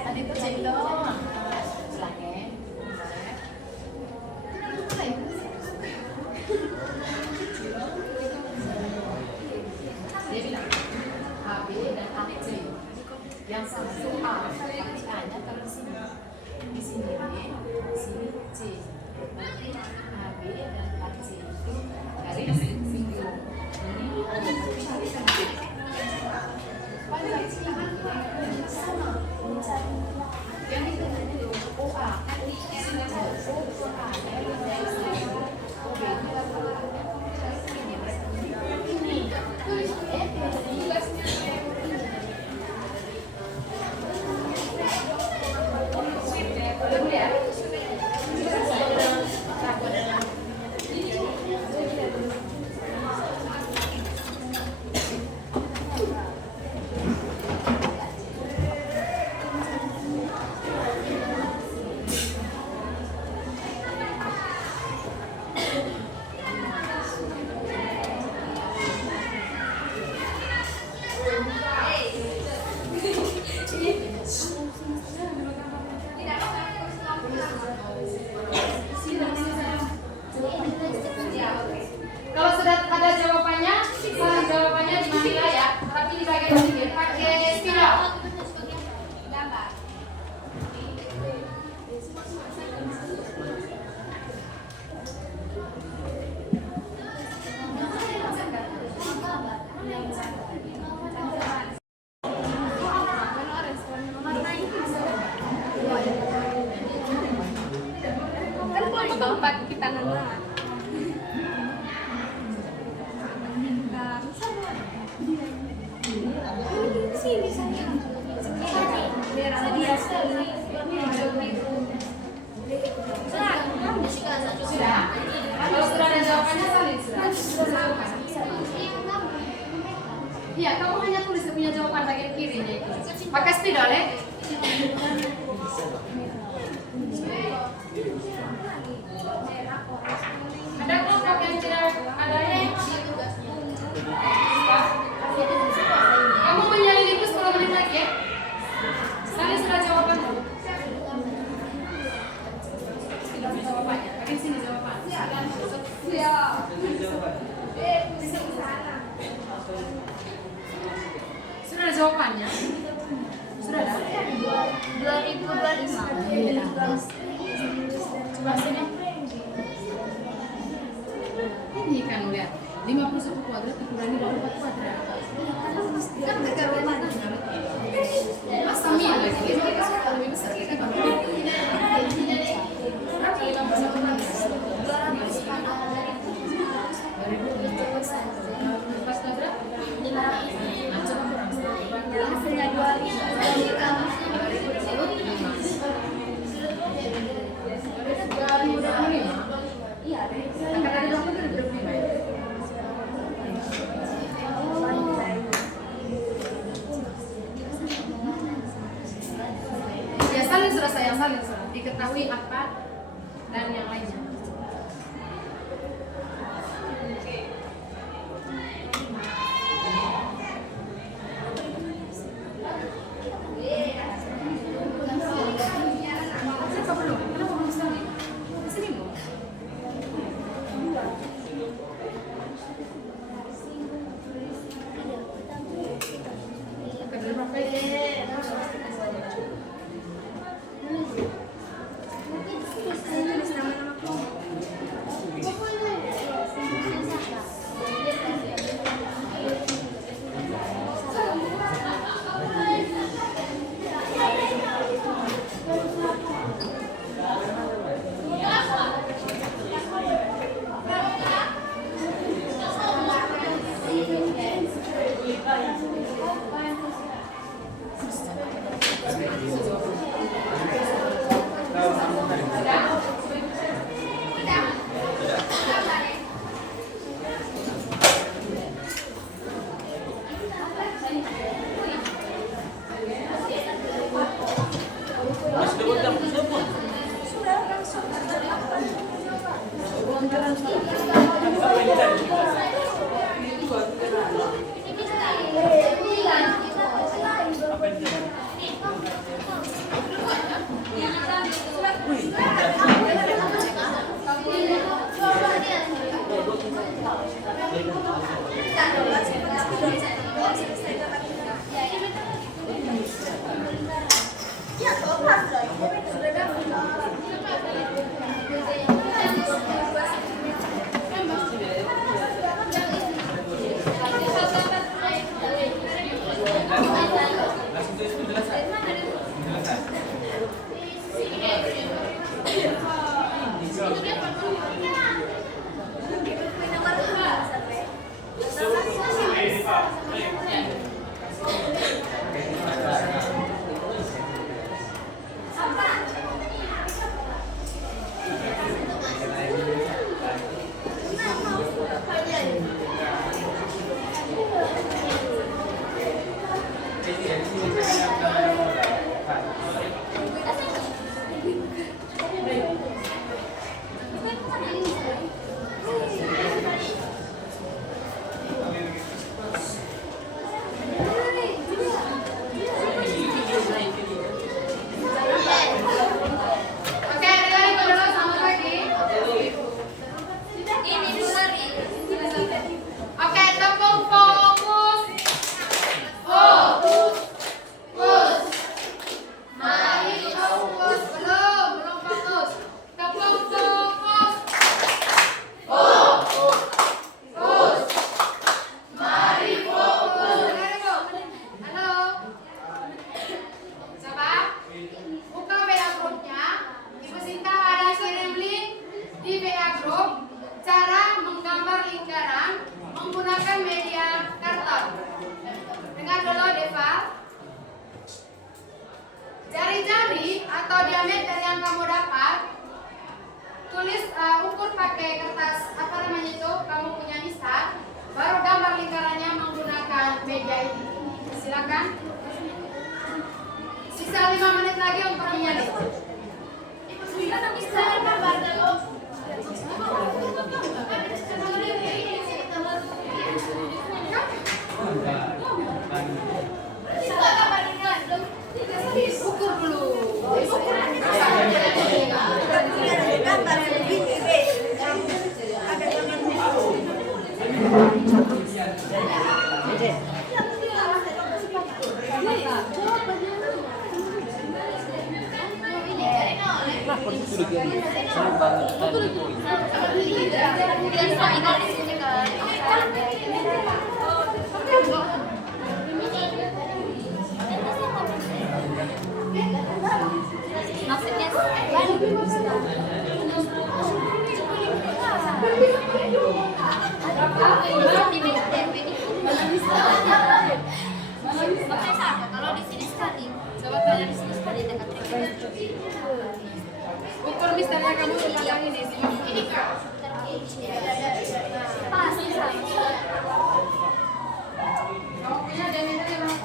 Adik cek dong. Silahkan. Dia bilang AB dan AC. Yang satu A, tapi A-nya taruh di sini. Di sini B, di sini C. Nanti AB dan AC itu garis lingkup. Ini panjang sama. Yang itu OA. Kalau sudah ada jawabannya, saling jawabannya di Manila ya, tapi di bagian sini pakai spidol. Kan boleh tempat kita nana. Sini saya. Sudah? Kalau sudah ada jawabannya salin sudah. Iya, kamu hanya tulis punya jawaban bagian kirinya itu. Pakai spidol ya. Ada kelompok yang tidak ada yang kamu menyelidiki 10 menit lagi ya. Salin sudah jawaban dulu. Jawabannya, bagian sini jawaban. Sudah ada jawabannya? Sudah ada? 2025. Coba sini. Ini kan lihat 51 kuadrat dikurangi 24 kuadrat. Kan masa mil lagi, ini kita sudah lebih besar kita kan. Berapa 51 kuadrat? 24 kuadrat? Coba kurang. Hasilnya 25. Iya, akan ada 25 ya? Ya salin sudah saya salin sudah diketahui apa dan yang lainnya. menggunakan media karton. Dengar dulu Deva. Jari-jari atau diameter yang kamu dapat, tulis ukur pakai kertas apa namanya itu, kamu punya nista, baru gambar lingkarannya menggunakan media ini. Silakan. Sisa 5 menit lagi untuk menyalin. Bisa gambar dulu. Ukur dulu. Kalau di sini sekali, coba kalau di sini sekali dekat. Ukur misalnya kamu tentang ini sih. Ini Kak. Pas. Kamu punya diameternya berapa?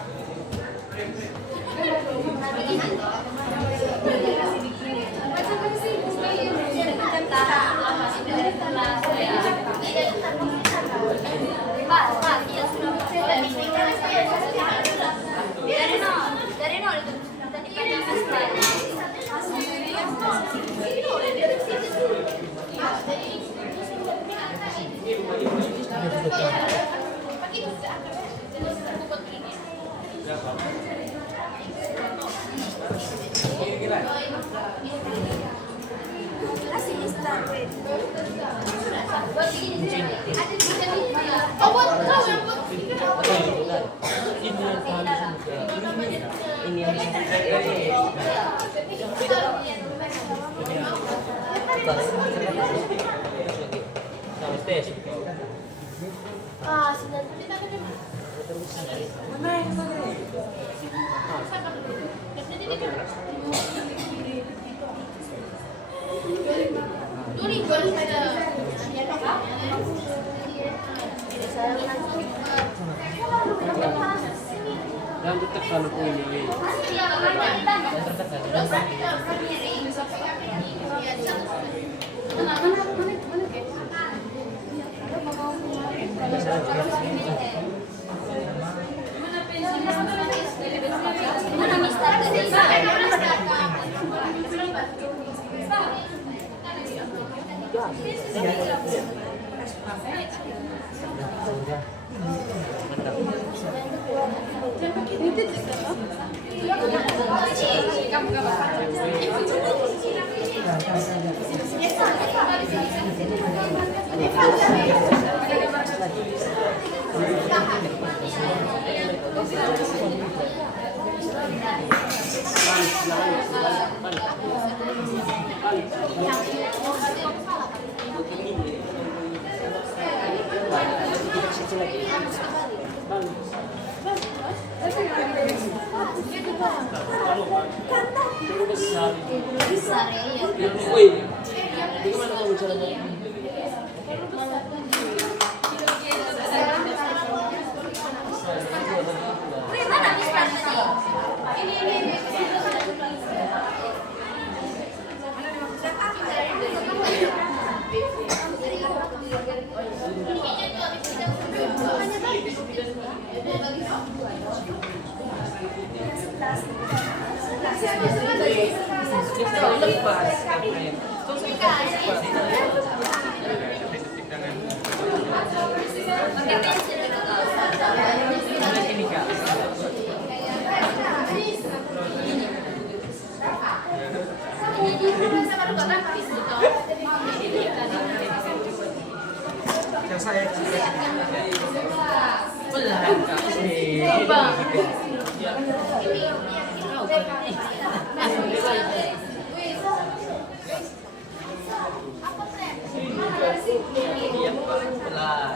Pak, iya sudah. Dari nol itu. Tadi Ini yang dan tekan ini. mana Mister besar ya. Mana Mister ini? Iya, pelan.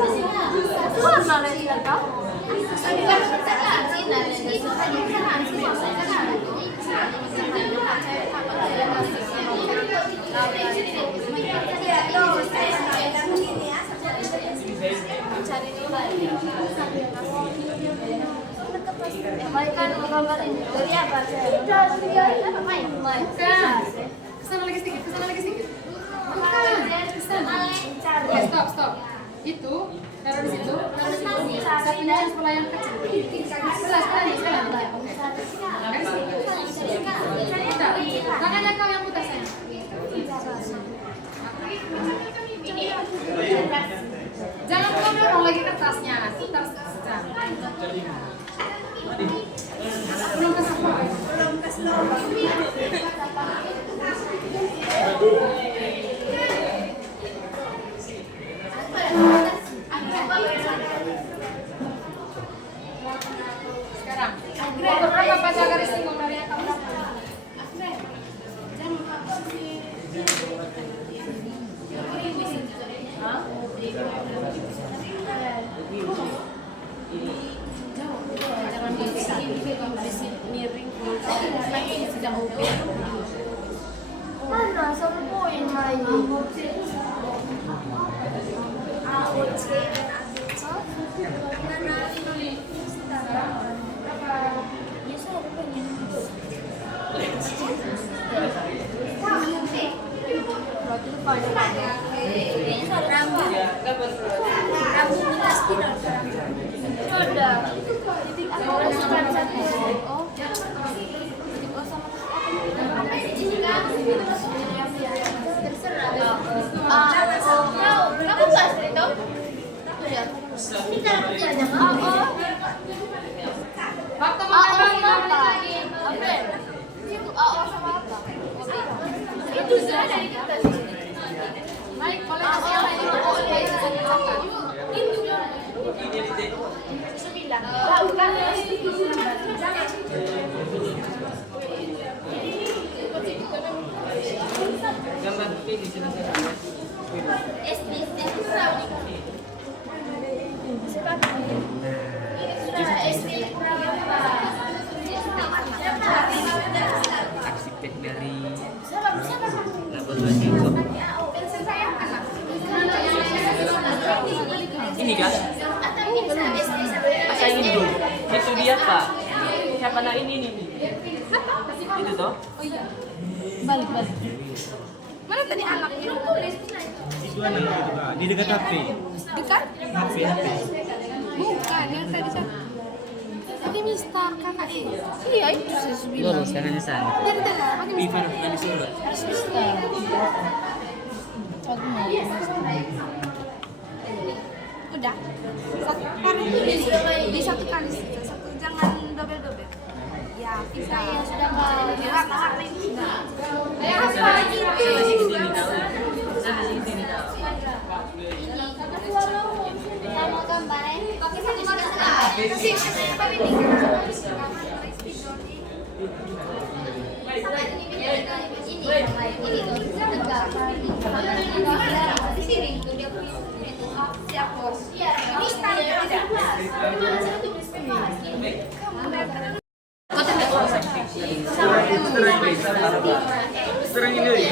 Warna lagi kan kau? Mereka gambarin dari apa? Main. Kesana lagi sedikit, kesana lagi sedikit. Bukan, kesana. Oke, stop. Itu taruh di situ, taruh di situ. Satunya yang sebelah yang kecil. Sebelah. Oke. Tangannya kau yang putar sayang. Jangan dorong lagi kertasnya, putar secara. Belum kasih apa? Sekarang, berapa baca garis singgung dari yang kamu dapat? Mana satu poin main? Waktu mengambil 5 menit lagi. Itu sudah dari kertas. Baik, boleh kasih yang lain. Gambar di sini. Arsitek dari laboratorium. Ini kan? Masa ini dulu? Itu dia Pak. Siapa nak ini nih? Itu toh? Balik. Mana tadi anak? Itu anak itu Kak, di dekat HP. Dekat? HP. Bukan, yang tadi sana. Tadi Mister kakak Iya, itu saya bilang. Lurus jangan di sana. Dari tengah, pakai Mister. Ivan dari Solo. Harus Mister. Udah. Taruh di satu kali saja. Satu jangan dobel-dobel. Ya, bisa yang sudah warna-warna ini sudah. Sana sini tahu. Sana sini tahu. Kita mau gambarin. Pakai satu mana? Serang ini lagi.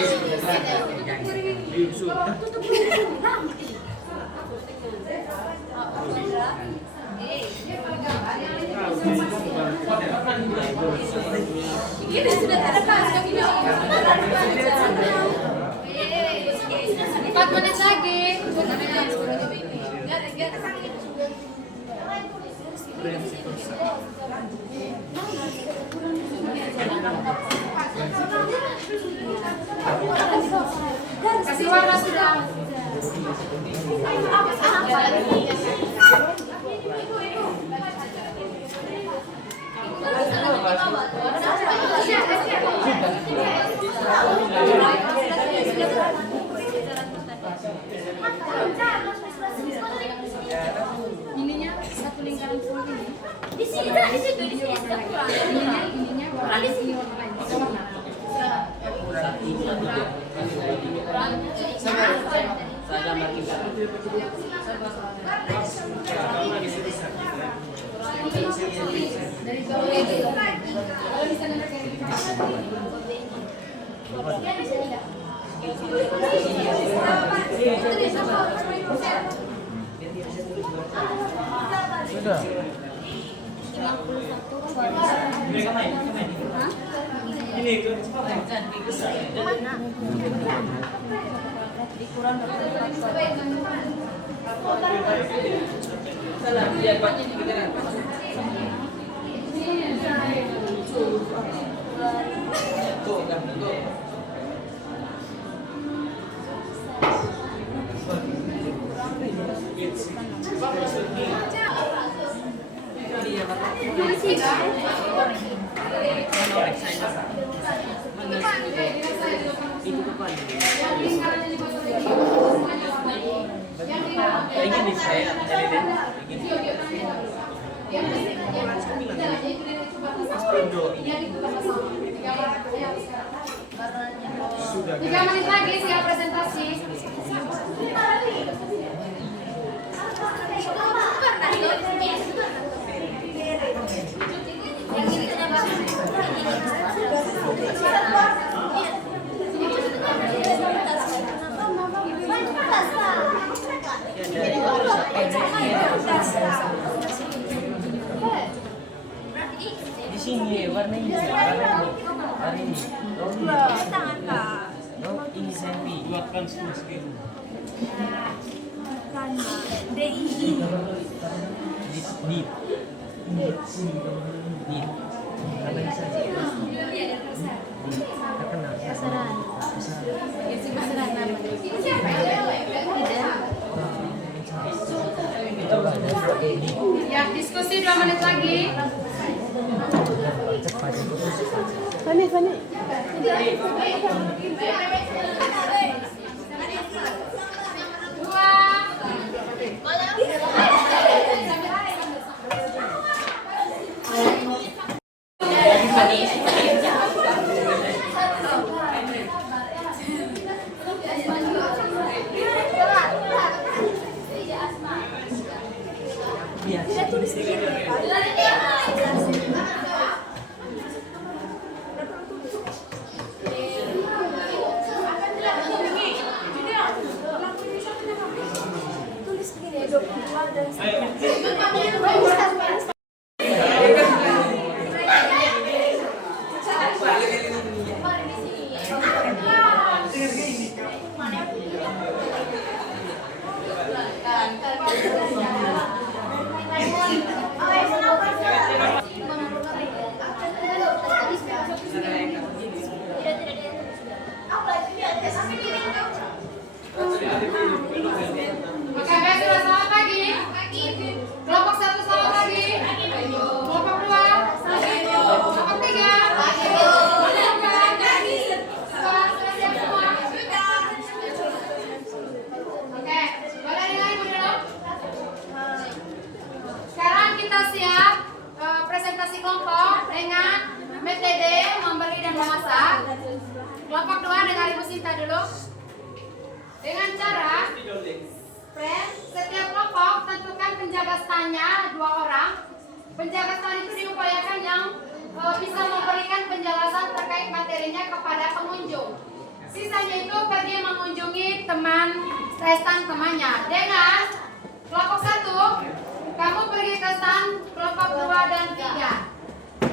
Ini sudah ada pas gini. 4 menit lagi. Kasih warna sudah. Ininya satu lingkaran full ini. Di sini, di sini sudah kurang. Ininya warna di sini warna lain. Warna. Saya gambar kita. Dari bawah itu. Kalau bisa dengar kayak gitu. Sudah. 51 Ini itu. dikurang 24 Tiga menit lagi siap presentasi. Di sini warna ini. tangan Kak. Ini selfie. Buatkan semua segitu. DII Di. Apa yang saya? Terkenal. pasaran. Ya, diskusi 2 menit lagi. Oke, baik, sudah selamat pagi. Kelompok 1 selamat pagi. Kelompok 2. Kelompok 3. Sudah siap semua? Oke, boleh dimulai dulu. Sekarang kita siap presentasi kelompok dengan metode membeli dan memasak. Kelompok 2 dengan Ibu Sinta dulu. Dengan cara setiap kelompok tentukan penjaga standnya 2 orang. Penjaga stand itu diupayakan yang bisa memberikan penjelasan terkait materinya kepada pengunjung. Sisanya itu pergi mengunjungi stand temannya. Dengan kelompok 1, kamu pergi ke stand kelompok 2 dan 3.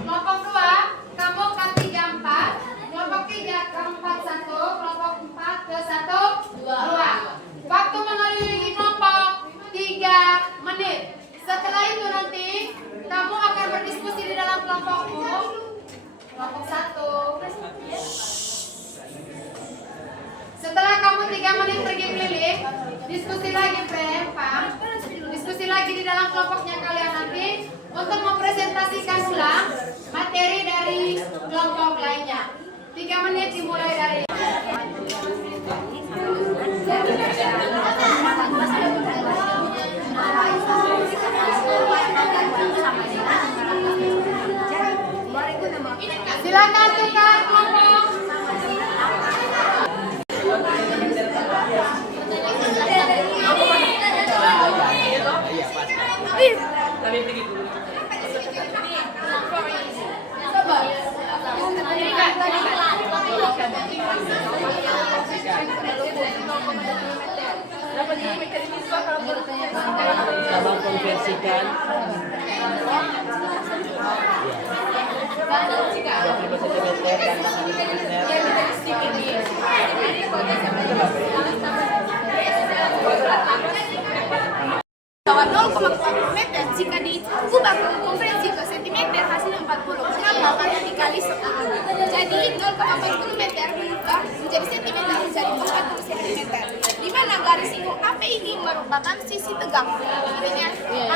Kelompok 2, kamu ke 3, 4. Kelompok 3 ke 4, 1. Kelompok 4 ke 1, 2. Waktu mengelilingi kelompok 3 menit. Setelah itu nanti kamu akan berdiskusi di dalam kelompokmu. Kelompok 1. Setelah kamu 3 menit pergi keliling, diskusi lagi diskusi lagi di dalam kelompoknya kalian nanti untuk mempresentasikan ulang materi dari kelompok lainnya. 3 menit dimulai dari silakan tukar kelompok. dikonversikan. Jika 25 cm dan 5 Bahwa 0,4 meter jika diubah ke konversi ke sentimeter hasilnya 40. Kenapa? Karena dikali 10. Jadi 0,40 meter berubah menjadi sentimeter menjadi 40 sentimeter. Di mana garis AP ini merupakan sisi tegak. Ini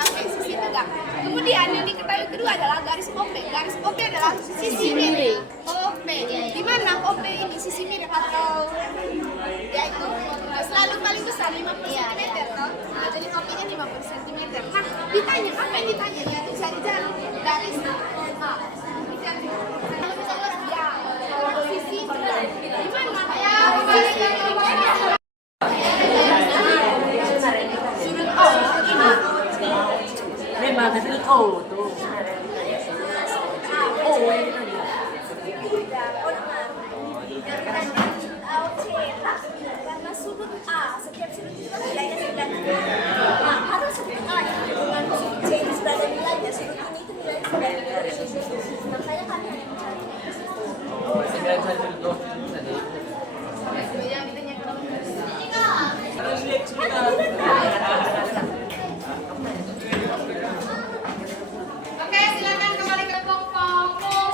AP sisi tegak. Kemudian yang diketahui kedua adalah garis OP. Garis OP adalah sisi miring. OP. Di mana OP ini sisi miring atau yaitu selalu paling besar 50 cm toh. Nah, jadi OP-nya 50 cm. Nah, ditanya apa yang ditanya? Yaitu jari-jari garis A. Ya, posisi di mana? Sudut O ini. Memang sudut O tuh. O yang kita lihat. Karena sudut A, setiap sudut itu nilainya 9. Nah, karena sudut A dengan sudut C ini sudah ada nilainya, sudut ini itu nilainya 9. Makanya kami hanya mencari. Segera sudut O tadi. Oke, silakan kembali ke kelompok.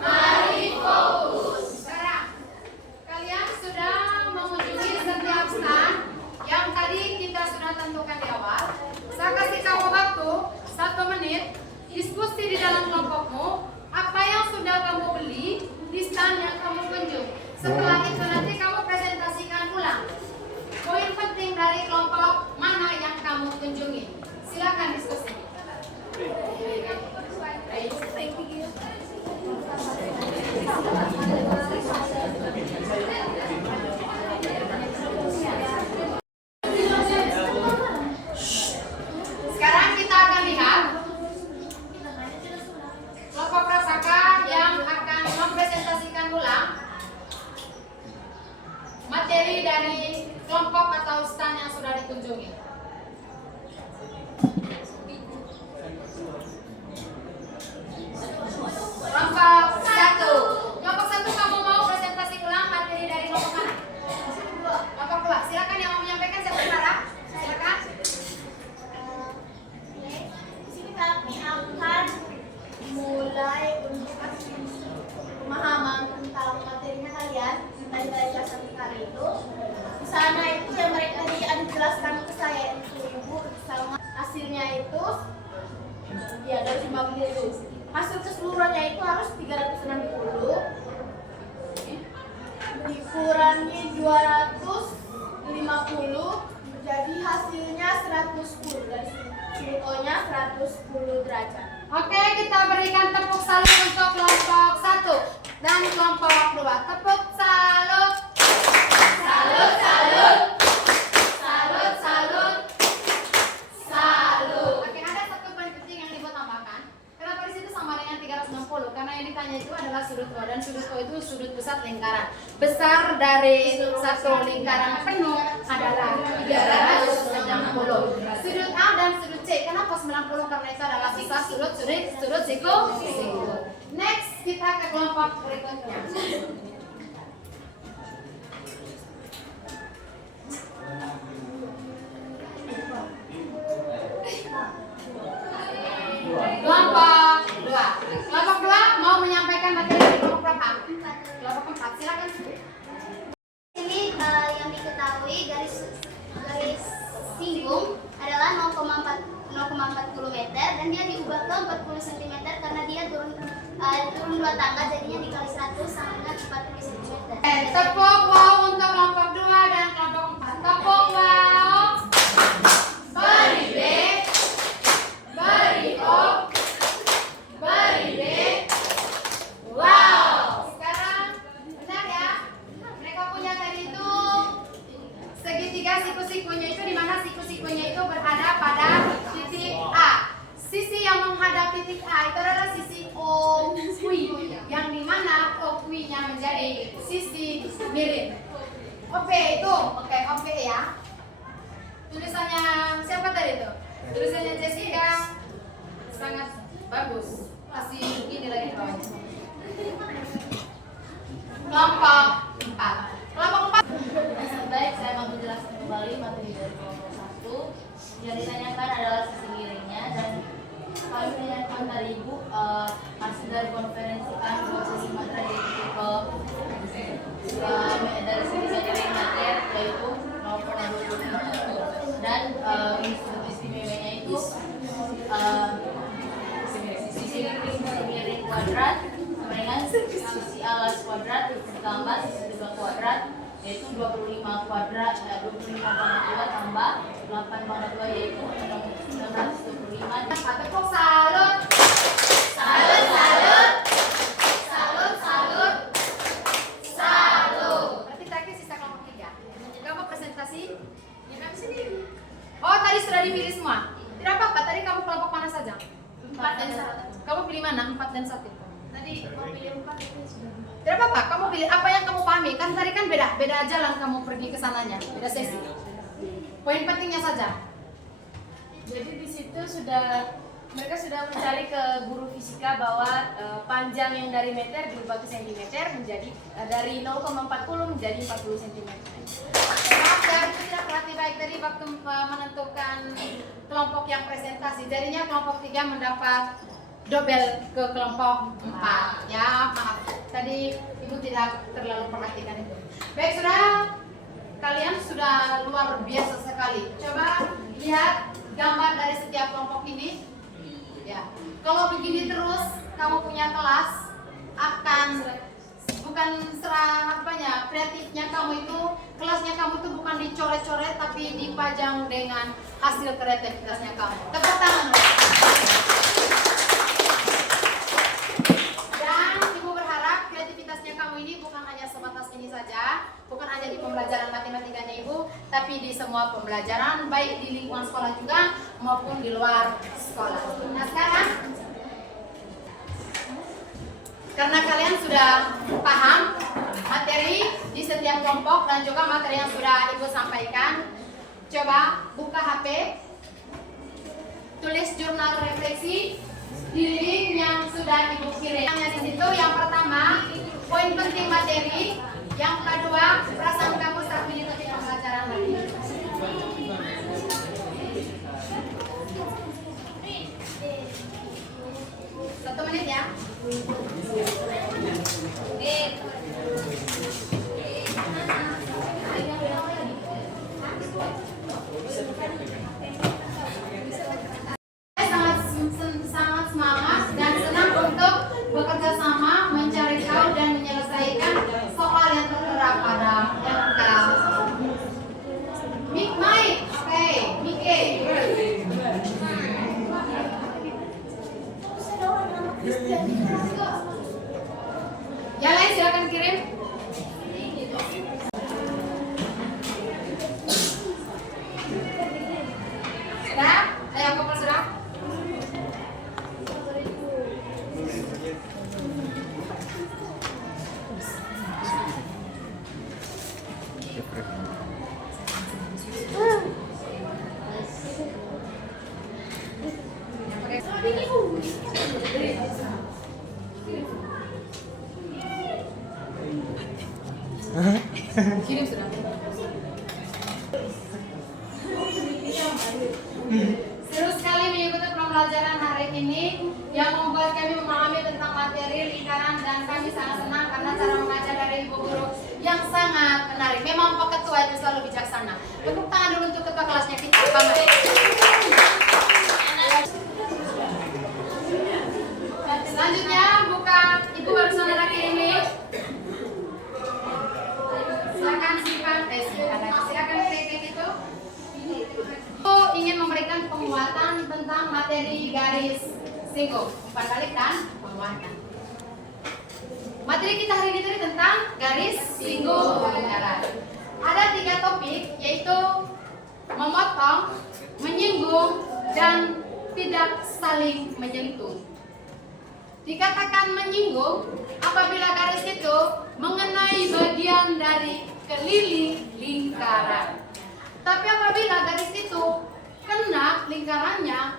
Mari fokus. Sekarang kalian sudah mengunjungi setiap stand yang tadi kita sudah tentukan di awal. Saya kasih kamu waktu 1 menit diskusi di dalam kelompokmu apa yang sudah kamu beli di stand yang kamu kunjung. Setelah itu nanti kamu presentasikan ulang poin penting dari kelompok mana yang kamu kunjungi. Silakan diskusi. Sekarang kita akan lihat kelompok prasaka yang akan mempresentasikan ulang materi dari kelompok atau stand yang sudah dikunjungi. Kelompok satu kamu mau presentasi ulang materi dari kelompok mana? Kelompok 2, silakan yang mau menyampaikan siapa Sarah? Silakan. Di sini kami akan mulai untuk pemahaman tentang materinya kalian tentang jelasan kali itu. Di sana itu yang mereka dijelaskan ke saya itu ibu sama hasilnya itu ya dari 50 itu. Hasil keseluruhannya itu harus 360 dikurangi 250 jadi hasilnya 110 dari sudut O-nya 110 derajat. Oke, kita berikan tepuk salut untuk kelompok 1 dan kelompok 2. Tepuk salut. Salut, salut. Salut, salut. Salut. Oke, ada satu poin penting yang Ibu tambahkan. Kenapa di situ sama dengan 360? Karena yang ditanya itu adalah sudut O dan sudut O itu sudut pusat lingkaran. Besar dari satu lingkaran penuh adalah 360. Sudut A dan sudut C. Kenapa 90? Karena itu adalah besar sudut siku. Next, kita ke kelompok berikutnya. Kelompok 2. Kelompok 2 mau menyampaikan materi dari kelompok berapa? Kelompok 4. Silakan. Ini yang diketahui garis singgung adalah 0,40 meter dan dia diubah ke 40 cm karena dia turun 2 tangga jadinya dikali 1 sama dengan 40 cm. Tepuk wow untuk kelompok 2 dan kelompok 4. Tepuk wow. Beri B. Beri O. Beri B. Wow. Sekarang benar ya. Mereka punya tadi itu segitiga siku-sikunya itu di mana siku-sikunya itu berada pada titik A. Sisi yang menghadap titik A itu adalah sisi OQ yang dimana OQ-nya menjadi sisi miring. OP itu, OP Tulisannya Jessica sangat bagus. Kasih ini lagi di bawahnya. Kelompok 4. Kelompok 4. Baik, saya mau menjelaskan kembali materi dari kelompok 1. Yang ditanyakan adalah sisi miringnya dan kami menanyakan dari Ibu hasil dari konferensi kan sesi materi dari segi miring materi yaitu 0,25 dan sudut istimewanya itu sisi miring kuadrat sama dengan sisi alas kuadrat ditambah sisi tegak kuadrat yaitu 25 kuadrat 25,2 tambah 8,2 yaitu 625. Tepuk salut. Salut, salut. Salut, salut. Salut. Berarti terakhir sisa kelompok 3. Kamu presentasi? Gimana sini? Oh, tadi sudah dipilih semua. Tidak apa-apa, tadi kamu kelompok mana saja? 4 dan 1. Kamu pilih mana? 4 dan 1. Tadi mau pilih 4 itu sudah. Tidak apa-apa, kamu pilih apa yang kamu pahami. Kan tadi kan beda jalan kamu pergi ke sananya, beda sesi. Poin pentingnya saja. Jadi di situ mereka sudah mencari ke guru fisika bahwa panjang yang dari meter berubah ke sentimeter menjadi dari 0,40 menjadi 40 cm. Maaf ya, itu tidak perhati baik tadi waktu menentukan kelompok yang presentasi. Jadinya kelompok 3 mendapat dobel ke kelompok 4. Ya, maaf. Tadi Ibu tidak terlalu perhatikan itu. Baik, sudah. Kalian sudah luar biasa sekali. Coba lihat gambar dari setiap kelompok ini. Ya. Kalau begini terus kamu punya kelas akan bukan kreatifnya kamu itu, kelasnya kamu itu bukan dicoret-coret tapi dipajang dengan hasil kreativitasnya kamu. Tepuk tangan. Dan Ibu berharap kreativitasnya kamu ini bukan hanya sebatas ini saja, bukan hanya di pembelajaran matematikanya Ibu, tapi di semua pembelajaran baik di lingkungan sekolah juga maupun di luar sekolah. Nah sekarang karena kalian sudah paham materi di setiap kelompok dan juga materi yang sudah Ibu sampaikan, coba buka HP, tulis jurnal refleksi di link yang sudah Ibu kirim. Yang di situ yang pertama poin penting materi, yang kedua perasaan kamu saat mengikuti pembelajaran hari ini. 1 menit ya. Sangat semangat dan senang untuk bekerja sama, mencari tahu dan menyelesaikan soal yang tertera pada MK. Mike, oke, Mike. Yang lain silakan kirim. Sudah? Ayo kumpul sudah? Kirim sudah. Seru sekali mengikuti pembelajaran hari ini yang membuat kami memahami tentang materi lingkaran dan kami sangat senang karena cara mengajar dari Ibu Guru yang sangat menarik. Memang Pak Ketua itu selalu bijaksana. Tepuk tangan dulu untuk ketua kelasnya kita. Selanjutnya buka, Ibu baru saudara kirim link. Silakan silakan klik itu. Aku ingin memberikan penguatan tentang materi garis singgung. Umpan balik dan penguatan. Materi kita hari ini tentang garis singgung lingkaran. Ada 3 topik, yaitu memotong, menyinggung, dan tidak saling menyentuh. Dikatakan menyinggung apabila garis itu mengenai bagian dari keliling lingkaran. Tapi apabila garis itu kena lingkarannya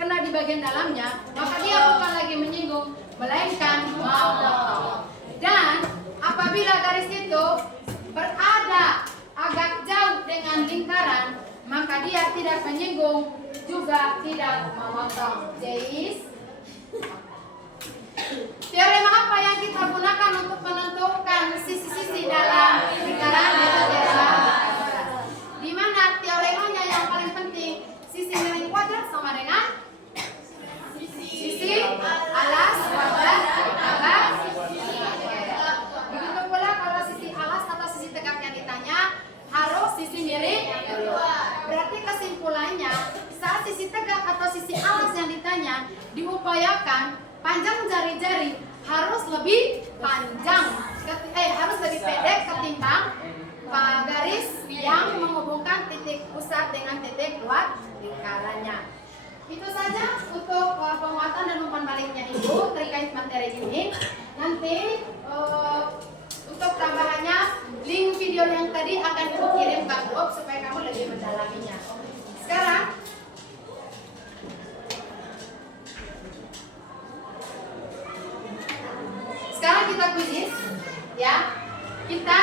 kena di bagian dalamnya, maka dia bukan lagi menyinggung, melainkan memotong. Dan apabila garis itu berada agak jauh dengan lingkaran, maka dia tidak menyinggung, juga tidak memotong. Jeis. Teorema apa yang kita gunakan untuk menentukan sisi-sisi dalam lingkaran? Di mana teoremanya yang paling penting, sisi miring kuadrat sama dengan sisi alas kuadrat tambah. Begitu pula kalau sisi alas atau sisi tegak yang ditanya harus sisi miring. Berarti kesimpulannya, saat sisi tegak atau sisi alas yang ditanya diupayakan panjang jari-jari harus lebih panjang, harus lebih pendek ketimbang garis yang menghubungkan titik pusat dengan titik luar lingkarannya. Itu saja untuk penguatan dan umpan baliknya Ibu terkait materi ini. Nanti untuk tambahannya link video yang tadi akan Ibu kirim ke grup supaya kamu lebih mendalaminya. Sekarang kita kuis ya. Kita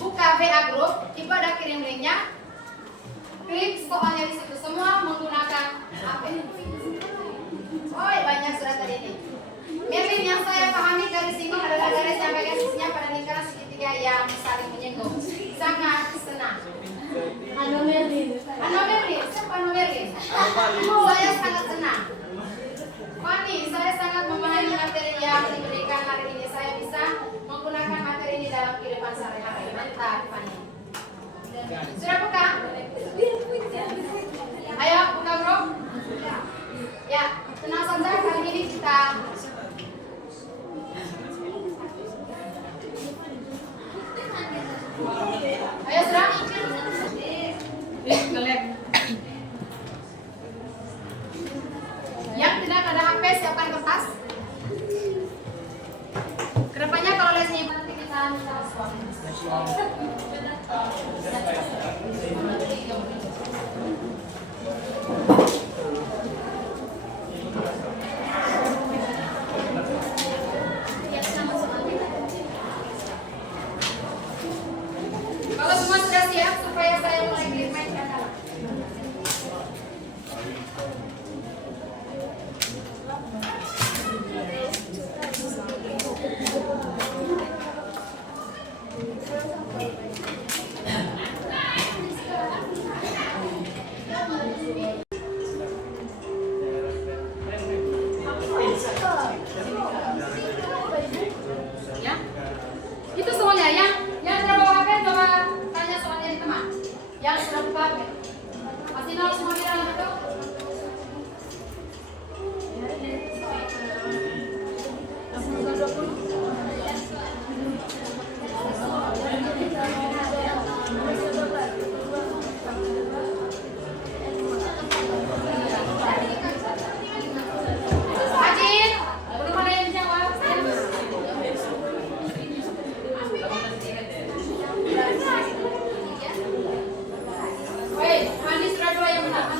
buka VA group, Ibu ada kirim linknya. Klik soalnya di situ, semua menggunakan apa ini? Oh, banyak surat tadi ini. Merlin, yang saya pahami garis ini adalah garis yang bagian sisinya pada lingkaran segitiga yang saling menyinggung. Sangat senang. Anomerlin. Anomerlin, siapa Anomerlin? Saya sangat senang. Fani, saya sangat memahami materi yang diberikan hari ini. Saya bisa menggunakan materi ini dalam kehidupan sehari-hari. Mantap, Fani. Sudah buka? Ayo, buka bro. Ya, tenang saja, kali ini kita ayo sudah. Gelap. Yang tidak ada HP siapkan kertas. Kedepannya kalau lesnya Ibu nanti kita minta respon. Kalau semua sudah siap supaya saya mulai mainkan dalam. Ya, itu semuanya yang sudah bawa HP coba tanya soalnya di teman. Yang sudah buka HP, masih nol semua di dalam itu. Ajin, belum ada yang jawab. Woi, Andi sudah dua yang benar.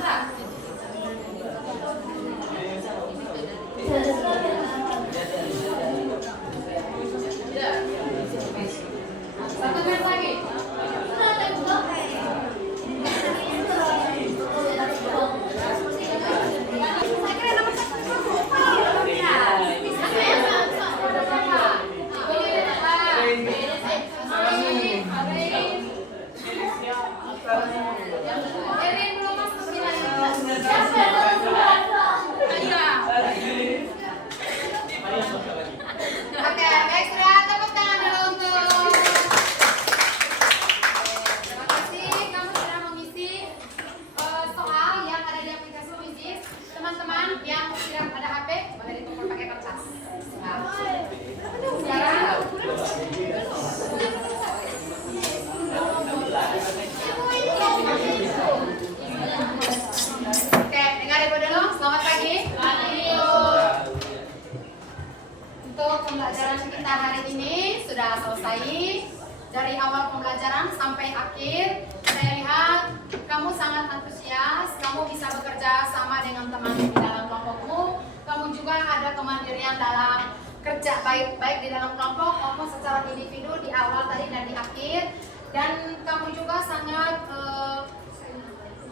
bisa bekerja sama dengan teman di dalam kelompokmu. Kamu juga ada kemandirian dalam kerja baik di dalam kelompok maupun secara individu di awal tadi dan di akhir. Dan kamu juga sangat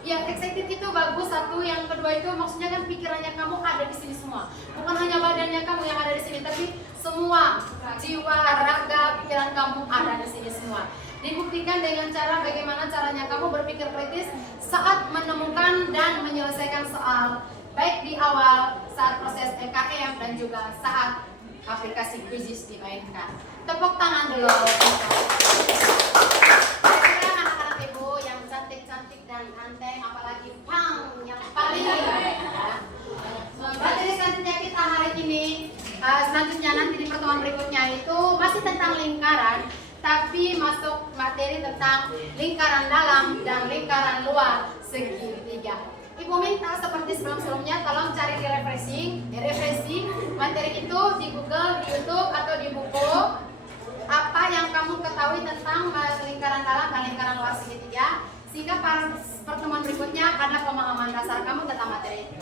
yang excited itu bagus. Satu, yang kedua itu maksudnya kan pikirannya kamu ada di sini semua. Bukan hanya badannya kamu yang ada di sini, tapi semua jiwa, raga, pikiran kamu ada di sini semua. Dibuktikan dengan cara bagaimana caranya kamu berpikir kritis saat menemukan dan menyelesaikan soal, baik di awal saat proses EKM dan juga saat aplikasi quizzes dimainkan. Tepuk tangan dulu. Kira-kira anak-anak ibu yang cantik-cantik dan ganteng, apalagi pang yang paling ya. Materi selanjutnya kita hari ini, selanjutnya nanti di pertemuan berikutnya itu masih tentang lingkaran, tapi masuk materi tentang lingkaran dalam dan lingkaran luar segitiga. Ibu minta seperti sebelum-sebelumnya tolong cari di refreshing materi itu di Google, di YouTube atau di buku. Apa yang kamu ketahui tentang lingkaran dalam dan lingkaran luar segitiga, sehingga pada pertemuan berikutnya ada pemahaman dasar kamu tentang materi itu.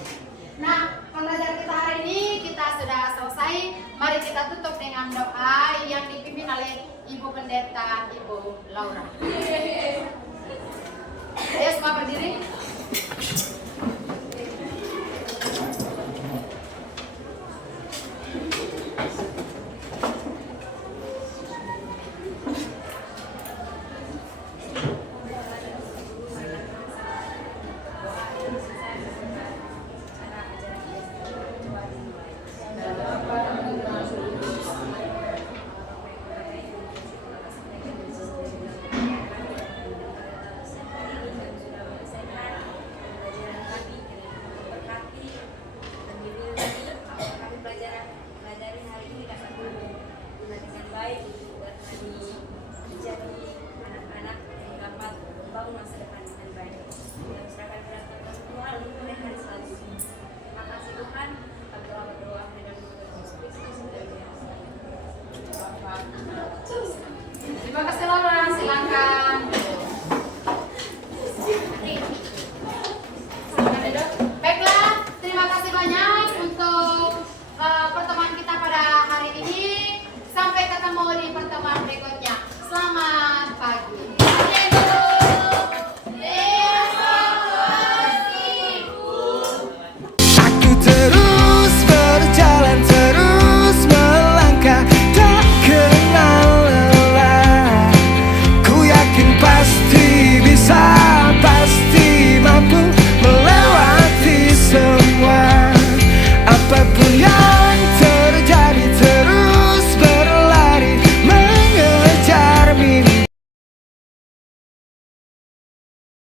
Nah, pembelajaran kita hari ini kita sudah selesai. Mari kita tutup dengan doa yang dipimpin oleh Ibu Pendeta Ibu Laura.